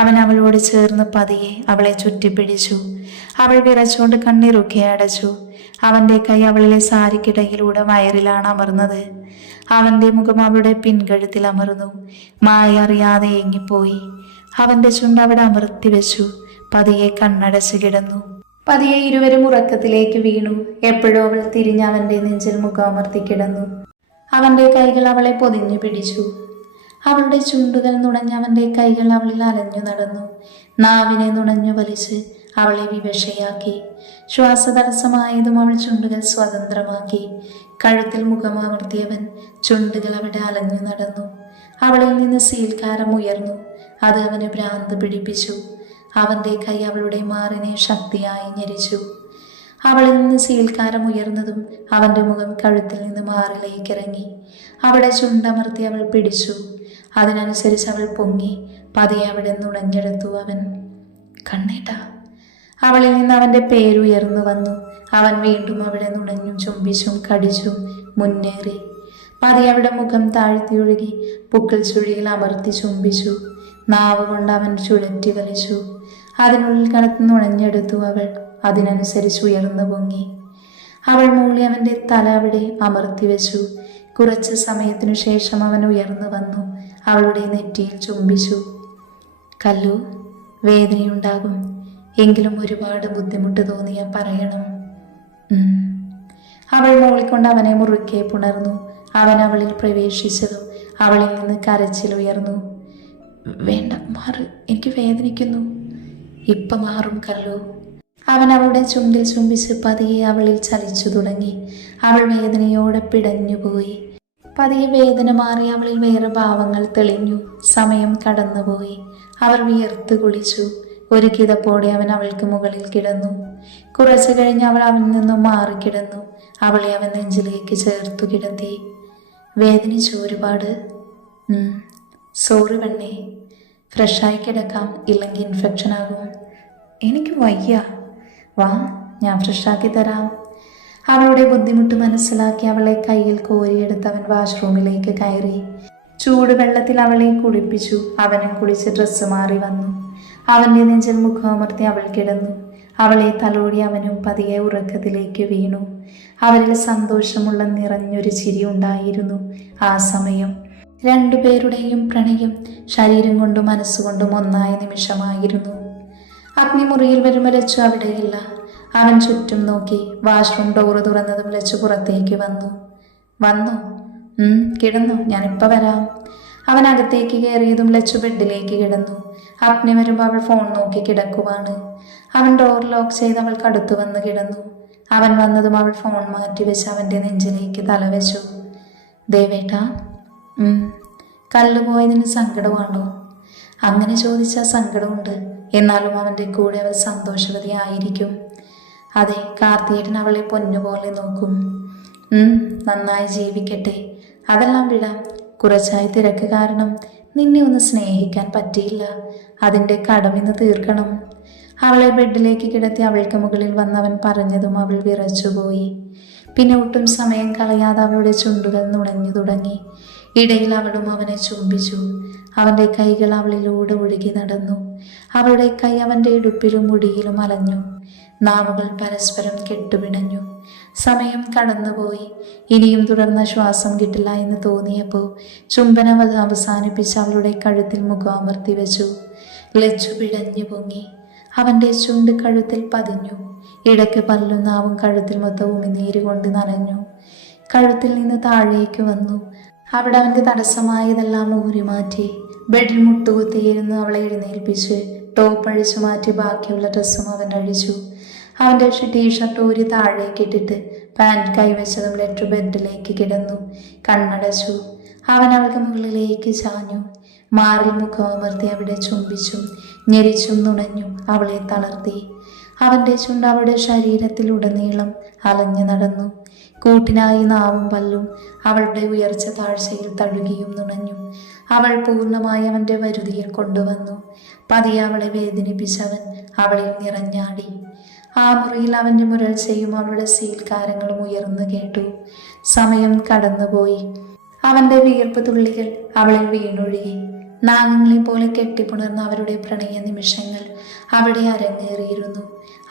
അവൻ അവളോട് ചേർന്ന് പതിയെ അവളെ ചുറ്റിപ്പിടിച്ചു. അവൾ വിറച്ചുകൊണ്ട് കണ്ണിറുക്കി അടച്ചു. അവന്റെ കൈ അവളിലെ സാരിക്കിടയിലൂടെ വയറിലാണ് അമർന്നത്. അവന്റെ മുഖം അവളുടെ പിൻകഴുത്തിൽ അമർന്നു. മായ അറിയാതെ ഏങ്ങിപ്പോയി. അവന്റെ ചുണ്ട് അവിടെ അമർത്തി വെച്ചു. പതിയെ കണ്ണടച്ച് കിടന്നു. പതിയെ ഇരുവരും ഉറക്കത്തിലേക്ക് വീണു. എപ്പോഴും അവൾ തിരിഞ്ഞ് അവന്റെ നെഞ്ചിൽ മുഖമർത്തി കിടന്നു. അവന്റെ കൈകൾ അവളെ പൊതിഞ്ഞു പിടിച്ചു. അവളുടെ ചുണ്ടുകൾ നുണഞ്ഞ് അവന്റെ കൈകൾ അവളിൽ അലഞ്ഞു നടന്നു. നാവിനെ നുണഞ്ഞു വലിച്ച് അവളെ വിവശയാക്കി. ശ്വാസതടസ്സമായതും അവൾ ചുണ്ടുകൾ സ്വതന്ത്രമാക്കി. കഴുത്തിൽ മുഖമമർത്തിയവൻ ചുണ്ടുകൾ അവിടെ അലഞ്ഞു നടന്നു. അവളിൽ നിന്ന് സീൽക്കാരം ഉയർന്നു. അത് അവനെ ഭ്രാന്ത് പിടിപ്പിച്ചു. അവന്റെ കൈ അവളുടെ മാറിനെ ശക്തിയായി ഞെരിച്ചു. അവളിൽ നിന്ന് സീൽക്കാരം ഉയർന്നതും അവന്റെ മുഖം കഴുത്തിൽ നിന്ന് മാറിലേക്കിറങ്ങി. അവിടെ ചുണ്ടമർത്തി അവൾ പിടിച്ചു. അതിനനുസരിച്ച് അവൾ പൊങ്ങി. പതിയെ അവിടെ നുണഞ്ഞെടുത്തു അവൻ. കണ്ണേട്ടാ. അവളിൽ നിന്ന് അവന്റെ പേരുയർന്നു വന്നു. അവൻ വീണ്ടും അവിടെ നുണഞ്ഞും ചുംബിച്ചും കടിച്ചും മുന്നേറി. പതിയെ അവിടെ മുഖം താഴ്ത്തിയൊഴുകി പുക്കിൾ ചുഴിയിൽ അമർത്തി ചുംബിച്ചു. നാവ് കൊണ്ട് അവൻ ചുഴറ്റി വലിച്ചു. അതിനുള്ളിൽ കടത്ത് നുണഞ്ഞെടുത്തു അവൾ. അതിനനുസരിച്ച് ഉയർന്നു പൊങ്ങി. അവൾ മൂളി അവൻ്റെ തല അവിടെ അമർത്തി വെച്ചു. കുറച്ച് സമയത്തിനു ശേഷം അവൻ ഉയർന്നു വന്നു അവളുടെ നെറ്റിയിൽ ചുംബിച്ചു. കല്ലു, വേദനയുണ്ടാകും, എങ്കിലും ഒരുപാട് ബുദ്ധിമുട്ട് തോന്നിയാൽ പറയണം. അവൾ മൂളിക്കൊണ്ട് അവനെ മുറുക്കെ പുണർന്നു. അവൻ അവളിൽ പ്രവേശിച്ചതും അവളിൽ നിന്ന് കരച്ചിലുയർന്നു. വേണ്ട, മാറ്, എനിക്ക് വേദനിക്കുന്നു. ഇപ്പം മാറും കല്ലു. അവൻ അവളുടെ ചുണ്ടിൽ ചുംബിച്ച് പതിയെ അവളിൽ ചലിച്ചു തുടങ്ങി. അവൾ വേദനയോടെ പിടഞ്ഞുപോയി. പതിയെ വേദന മാറി അവളിൽ വേറെ ഭാവങ്ങൾ തെളിഞ്ഞു. സമയം കടന്നുപോയി. അവർ വിയർത്ത് കുളിച്ചു. ഒരു കിതപ്പോടെ അവൻ അവൾക്ക് മുകളിൽ കിടന്നു. കുറച്ചു കഴിഞ്ഞ് അവൾ അവനിൽ നിന്നും മാറിക്കിടന്നു. അവളെ അവൻ നെഞ്ചിലേക്ക് ചേർത്തു കിടത്തി. വേദനിച്ചു ഒരുപാട്? സോറി പെണ്ണേ, ഫ്രഷായി കിടക്കാം, ഇല്ലെങ്കിൽ ഇൻഫെക്ഷൻ ആകും. എനിക്ക് വയ്യ, വാ, ഞാൻ ഫ്രഷാക്കി തരാം. അവളുടെ ബുദ്ധിമുട്ട് മനസ്സിലാക്കി അവളെ കയ്യിൽ കോരിയെടുത്ത് അവൻ വാഷ്റൂമിലേക്ക് കയറി. ചൂടുവെള്ളത്തിൽ അവളെ കുളിപ്പിച്ചു. അവനും കുളിച്ച് ഡ്രസ്സ് മാറി വന്നു. അവൻ്റെ നെഞ്ചിൽ മുഖമർത്തി അവൾ കിടന്നു. അവളെ തലോടി അവനും പതിയെ ഉറക്കത്തിലേക്ക് വീണു. അവരിൽ സന്തോഷമുള്ള നിറഞ്ഞൊരു ചിരി ഉണ്ടായിരുന്നു. ആ സമയം രണ്ടുപേരുടെയും പ്രണയം ശരീരം കൊണ്ടും മനസ്സുകൊണ്ടും ഒന്നായ നിമിഷമായിരുന്നു. അഗ്നിമുറിയിൽ വരുമ്പോൾ ലച്ചു അവിടെയില്ല. അവൻ ചുറ്റും നോക്കി. വാഷ്റൂം ഡോറ് തുറന്നതും ലച്ചു പുറത്തേക്ക് വന്നു. കിടന്നു, ഞാനിപ്പോൾ വരാം. അവൻ അകത്തേക്ക് കയറിയതും ലച്ചു ബെഡിലേക്ക് കിടന്നു. അഗ്നി വരുമ്പോൾ അവൾ ഫോൺ നോക്കി കിടക്കുവാണ്. അവൻ ഡോർ ലോക്ക് ചെയ്ത് അവൾക്ക് അടുത്ത് വന്ന് കിടന്നു. അവൻ വന്നതും അവൾ ഫോൺ മാറ്റി വെച്ച് അവൻ്റെ നെഞ്ചിലേക്ക് തലവെച്ചു. ദേവേട്ടാ, കല്ലുപോയതിന് സങ്കടമാണോ? അങ്ങനെ ചോദിച്ചാൽ സങ്കടമുണ്ട്, എന്നാലും അവൻ്റെ കൂടെ അവൾ സന്തോഷവതിയായിരിക്കും. അതെ, കാർത്തിയേട്ടൻ അവളെ പൊന്നുപോലെ നോക്കും. നന്നായി ജീവിക്കട്ടെ. അതെല്ലാം വിടാം. കുറച്ചായി തിരക്ക് കാരണം നിന്നെ ഒന്ന് സ്നേഹിക്കാൻ പറ്റിയില്ല. അതിൻ്റെ കടമിന്ന് തീർക്കണം. അവളെ ബെഡിലേക്ക് കിടത്തി അവൾക്ക് മുകളിൽ വന്നവൻ പറഞ്ഞതും അവൾ വിറച്ചുപോയി. പിന്നെ ഒട്ടും സമയം കളയാതെ അവളുടെ ചുണ്ടുകൾ നുണഞ്ഞു തുടങ്ങി. ഇടയിൽ അവളും അവനെ ചുംബിച്ചു. അവൻ്റെ കൈകൾ അവളിലൂടെ ഒഴുകി നടന്നു. അവളുടെ കൈ അവൻ്റെ ഇടുപ്പിലും മുടിയിലും അലഞ്ഞു. നാവുകൾ പരസ്പരം കെട്ടുപിണഞ്ഞു. സമയം കടന്നുപോയി. ഇനിയും തുടർന്ന ശ്വാസം കിട്ടില്ല എന്ന് തോന്നിയപ്പോൾ ചുംബനം അവസാനിപ്പിച്ച് അവളുടെ കഴുത്തിൽ മുഖമർത്തി വെച്ചു. ലച്ചു പിടഞ്ഞു പൊങ്ങി. അവൻ്റെ ചുണ്ട് കഴുത്തിൽ പതിഞ്ഞു. ഇടയ്ക്ക് പല്ലും നാവും കഴുത്തിൽ മൊത്തം ഉമിനീര് കൊണ്ട് നനഞ്ഞു. കഴുത്തിൽ നിന്ന് താഴേക്ക് വന്നു. അവിടെ അവൻ്റെ തടസ്സമായതെല്ലാം ഊരി മാറ്റി. ബെഡിൽ മുട്ടുകുത്തിയിരുന്ന് അവളെ എഴുന്നേൽപ്പിച്ച് ടോപ്പ് അഴിച്ചു മാറ്റി ബാക്കിയുള്ള ഡ്രസ്സും അവൻ അഴിച്ചു. അവൻ്റെ ടീഷർട്ട് ഊരി താഴേക്ക് ഇട്ടിട്ട് പാൻറ് കൈവച്ചതും ലെറ്റർ ബെഡിലേക്ക് കിടന്നു. കണ്ണടച്ചു. അവൻ അവൾക്ക് മുകളിലേക്ക് ചാഞ്ഞു. മാറിൽ മുഖമർത്തി അവിടെ ചുംബിച്ചും ഞെരിച്ചും നുണഞ്ഞും അവളെ തളർത്തി. അവൻ്റെ ചുണ്ട് അവളുടെ ശരീരത്തിലുടനീളം അലഞ്ഞു നടന്നു. കൂട്ടിനായി നാവും പല്ലും അവളുടെ ഉയർച്ച താഴ്ചയിൽ തഴുകിയും നുണഞ്ഞു. അവൾ പൂർണ്ണമായി അവൻ്റെ വരുതിയിൽ കൊണ്ടുവന്നു. പതിയെ അവളെ വേദനിപ്പിച്ചവൻ അവളിൽ നിറഞ്ഞാടി. ആ മുറിയിൽ അവൻ്റെ മുരൾച്ചയും അവളുടെ സീൽക്കാരങ്ങളും ഉയർന്നു കേട്ടു. സമയം കടന്നുപോയി. അവൻ്റെ വിയർപ്പ് തുള്ളികൾ അവളിൽ വീണൊഴുകി. നാഗങ്ങളെ പോലെ കെട്ടിപ്പുണർന്ന അവരുടെ പ്രണയ നിമിഷങ്ങൾ അവിടെ അരങ്ങേറിയിരുന്നു.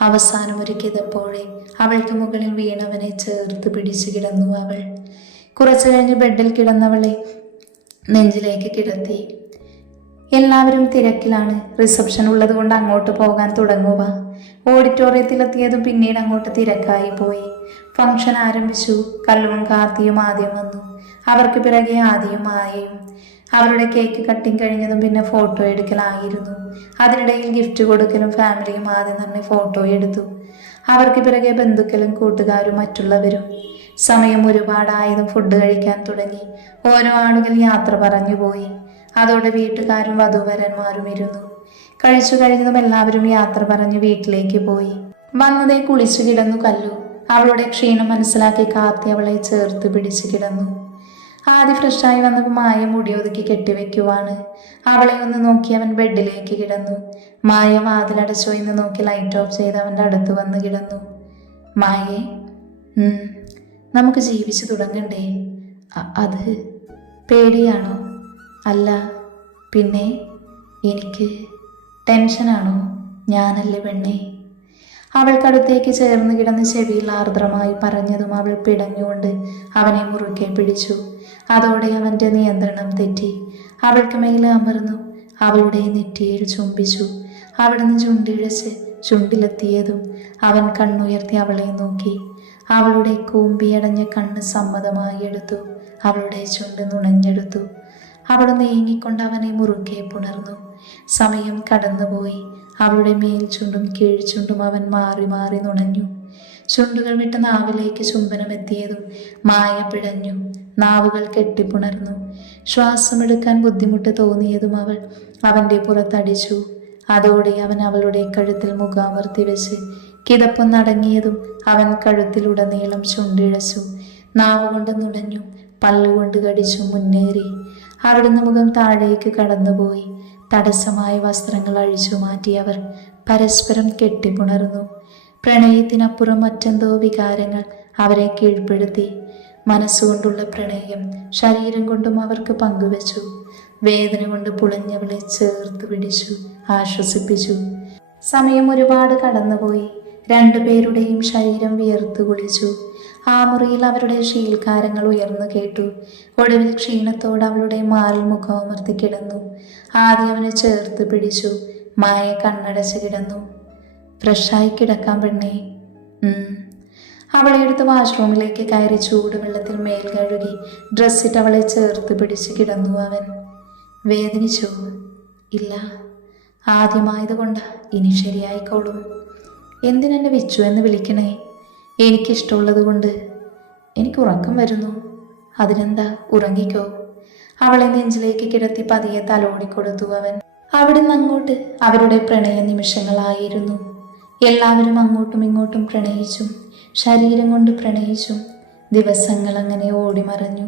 അവസാനം ഒരു കിതപ്പോടെ അവൾക്ക് മുകളിൽ വീണവനെ ചേർത്ത് പിടിച്ചു കിടന്നു അവൾ. കുറച്ചു കഴിഞ്ഞ് ബെഡിൽ കിടന്നവളെ നെഞ്ചിലേക്ക് കിടത്തി. എല്ലാവരും തിരക്കിലാണ്. റിസപ്ഷൻ ഉള്ളത് കൊണ്ട് അങ്ങോട്ട് പോകാൻ തുടങ്ങുക. ഓഡിറ്റോറിയത്തിലെത്തിയതും പിന്നീട് അങ്ങോട്ട് തിരക്കായി പോയി. ഫംഗ്ഷൻ ആരംഭിച്ചു. കല്ലുവും കാർത്തിയും ആദ്യം വന്നു. അവർക്ക് പിറകെ ആദിയും മായയും. അവരുടെ കേക്ക് കട്ടിങ് കഴിഞ്ഞതും പിന്നെ ഫോട്ടോ എടുക്കലായിരുന്നു. അതിനിടയിൽ ഗിഫ്റ്റ് കൊടുക്കലും ഫാമിലിയും ആദ്യം തന്നെ ഫോട്ടോ എടുത്തു. അവർക്ക് പിറകെ ബന്ധുക്കളും കൂട്ടുകാരും മറ്റുള്ളവരും. സമയം ഒരുപാടായതും ഫുഡ് കഴിക്കാൻ തുടങ്ങി. ഓരോ ആളുകൾ യാത്ര പറഞ്ഞു പോയി. അതോടെ വീട്ടുകാരും വധൂവരന്മാരും ഇരുന്നു. കഴിച്ചു കഴിഞ്ഞതും എല്ലാവരും യാത്ര പറഞ്ഞ് വീട്ടിലേക്ക് പോയി. വന്നതേ കുളിച്ചു കിടന്നു കല്ലു. അവളുടെ ക്ഷീണം മനസ്സിലാക്കി കാർത്തി അവളെ ചേർത്ത് പിടിച്ചു കിടന്നു. ആദ്യം ഫ്രഷായി വന്നപ്പോൾ മായ മുടിയൊതുക്കി കെട്ടിവെക്കുവാണ്. അവളെ ഒന്ന് നോക്കി അവൻ ബെഡിലേക്ക് കിടന്നു. മായ വാതിലടച്ചോ എന്ന് നോക്കി ലൈറ്റ് ഓഫ് ചെയ്ത് അവൻ്റെ അടുത്ത് വന്ന് കിടന്നു. മായേ, നമുക്ക് ജീവിച്ചു തുടങ്ങണ്ടേ? അത് പേടിയാണോ? അല്ല പിന്നെ എനിക്ക് ടെൻഷനാണോ? ഞാനല്ലേ പെണ്ണേ. അവൾക്കടുത്തേക്ക് ചേർന്ന് കിടന്ന് ചെവിയിൽ ആർദ്രമായി പറഞ്ഞതും അവൾ പിടഞ്ഞുകൊണ്ട് അവനെ മുറുകെ പിടിച്ചു. അതോടെ അവൻ്റെ നിയന്ത്രണം തെറ്റി. അവൾക്ക് മേലെ അമർന്നു അവളുടെ നെറ്റിയിൽ ചുംബിച്ചു. അവിടുന്ന് ചുണ്ടിഴച്ച് ചുണ്ടിലെത്തിയതും അവൻ കണ്ണുയർത്തി അവളെ നോക്കി. അവളുടെ കൂമ്പിയടഞ്ഞ കണ്ണ് സമ്മതമായി എടുത്തു. അവളുടെ ചുണ്ട് നുണഞ്ഞെടുത്തു. അവൾ നീങ്ങിക്കൊണ്ട് അവനെ മുറുകെ പുണർന്നു. സമയം കടന്നുപോയി. അവളുടെ മേൽചുണ്ടും കീഴ്ചുണ്ടും അവൻ മാറി മാറി നുണഞ്ഞു. ചുണ്ടുകൾ വിട്ട് നാവിലേക്ക് ചുംബനമെത്തിയതും മായ പിടഞ്ഞു. നാവുകൾ കെട്ടിപ്പുണർന്നു. ശ്വാസമെടുക്കാൻ ബുദ്ധിമുട്ട് തോന്നിയതും അവൾ അവൻ്റെ പുറത്തടിച്ചു. അതോടെ അവൻ അവളുടെ കഴുത്തിൽ മുഖാമർത്തി വെച്ച് കിതപ്പൊന്നടങ്ങിയതും അവൻ കഴുത്തിലുടനീളം ചുണ്ടിഴച്ചു. നാവുകൊണ്ട് നുണഞ്ഞു, പല്ലുകൊണ്ട് കടിച്ചു മുന്നേറി. അവിടുന്ന് മുഖം താഴേക്ക് കടന്നുപോയി. തടസ്സമായ വസ്ത്രങ്ങൾ അഴിച്ചു മാറ്റി അവർ പരസ്പരം കെട്ടിപ്പുണർന്നു. പ്രണയത്തിനപ്പുറം മറ്റെന്തോ വികാരങ്ങൾ അവരെ കീഴ്പ്പെടുത്തി. മനസ്സുകൊണ്ടുള്ള പ്രണയം ശരീരം കൊണ്ടും അവർക്ക് പങ്കുവച്ചു. വേദന കൊണ്ട് പുളഞ്ഞവളെ ചേർത്ത് പിടിച്ചു, ആശ്വസിപ്പിച്ചു. സമയം ഒരുപാട് കടന്നുപോയി. രണ്ടുപേരുടെയും ശരീരം വിയർത്തു കുളിച്ചു. ആ മുറിയിൽ അവരുടെ ശീൽക്കാരങ്ങൾ ഉയർന്നു കേട്ടു. ഒടുവിൽ ക്ഷീണത്തോട് അവളുടെ മാറിൽ മുഖമർത്തി കിടന്നു. ആദ്യം അവനെ ചേർത്ത് പിടിച്ചു. മായ കണ്ണടച്ച് കിടന്നു. ഫ്രഷായി കിടക്കാൻ പെണ്ണേ. അവളെ എടുത്ത് വാഷ്റൂമിലേക്ക് കയറി ചൂടുവെള്ളത്തിൽ മേൽ കഴുകി ഡ്രസ്സിട്ട് അവളെ ചേർത്ത് പിടിച്ച് കിടന്നു അവൻ. വേദനിച്ചോ? ഇല്ല, ആദ്യമായതുകൊണ്ടാ. ഇനി ശരിയായിക്കോളും. എന്തിനെന്നെ വിച്ചു എന്ന് വിളിക്കണേ? എനിക്കിഷ്ടമുള്ളത് കൊണ്ട്. എനിക്ക് ഉറക്കം വരുന്നു. അതിനെന്താ, ഉറങ്ങിക്കോ. അവളെ നെഞ്ചിലേക്ക് കിടത്തി പതിയെ തലോടിക്കൊടുത്തു അവൻ. അവിടുന്ന് അങ്ങോട്ട് അവരുടെ പ്രണയ നിമിഷങ്ങളായിരുന്നു. എല്ലാവരും അങ്ങോട്ടും ഇങ്ങോട്ടും പ്രണയിച്ചും ശരീരം കൊണ്ട് പ്രണയിച്ചും ദിവസങ്ങൾ അങ്ങനെ ഓടിമറഞ്ഞു.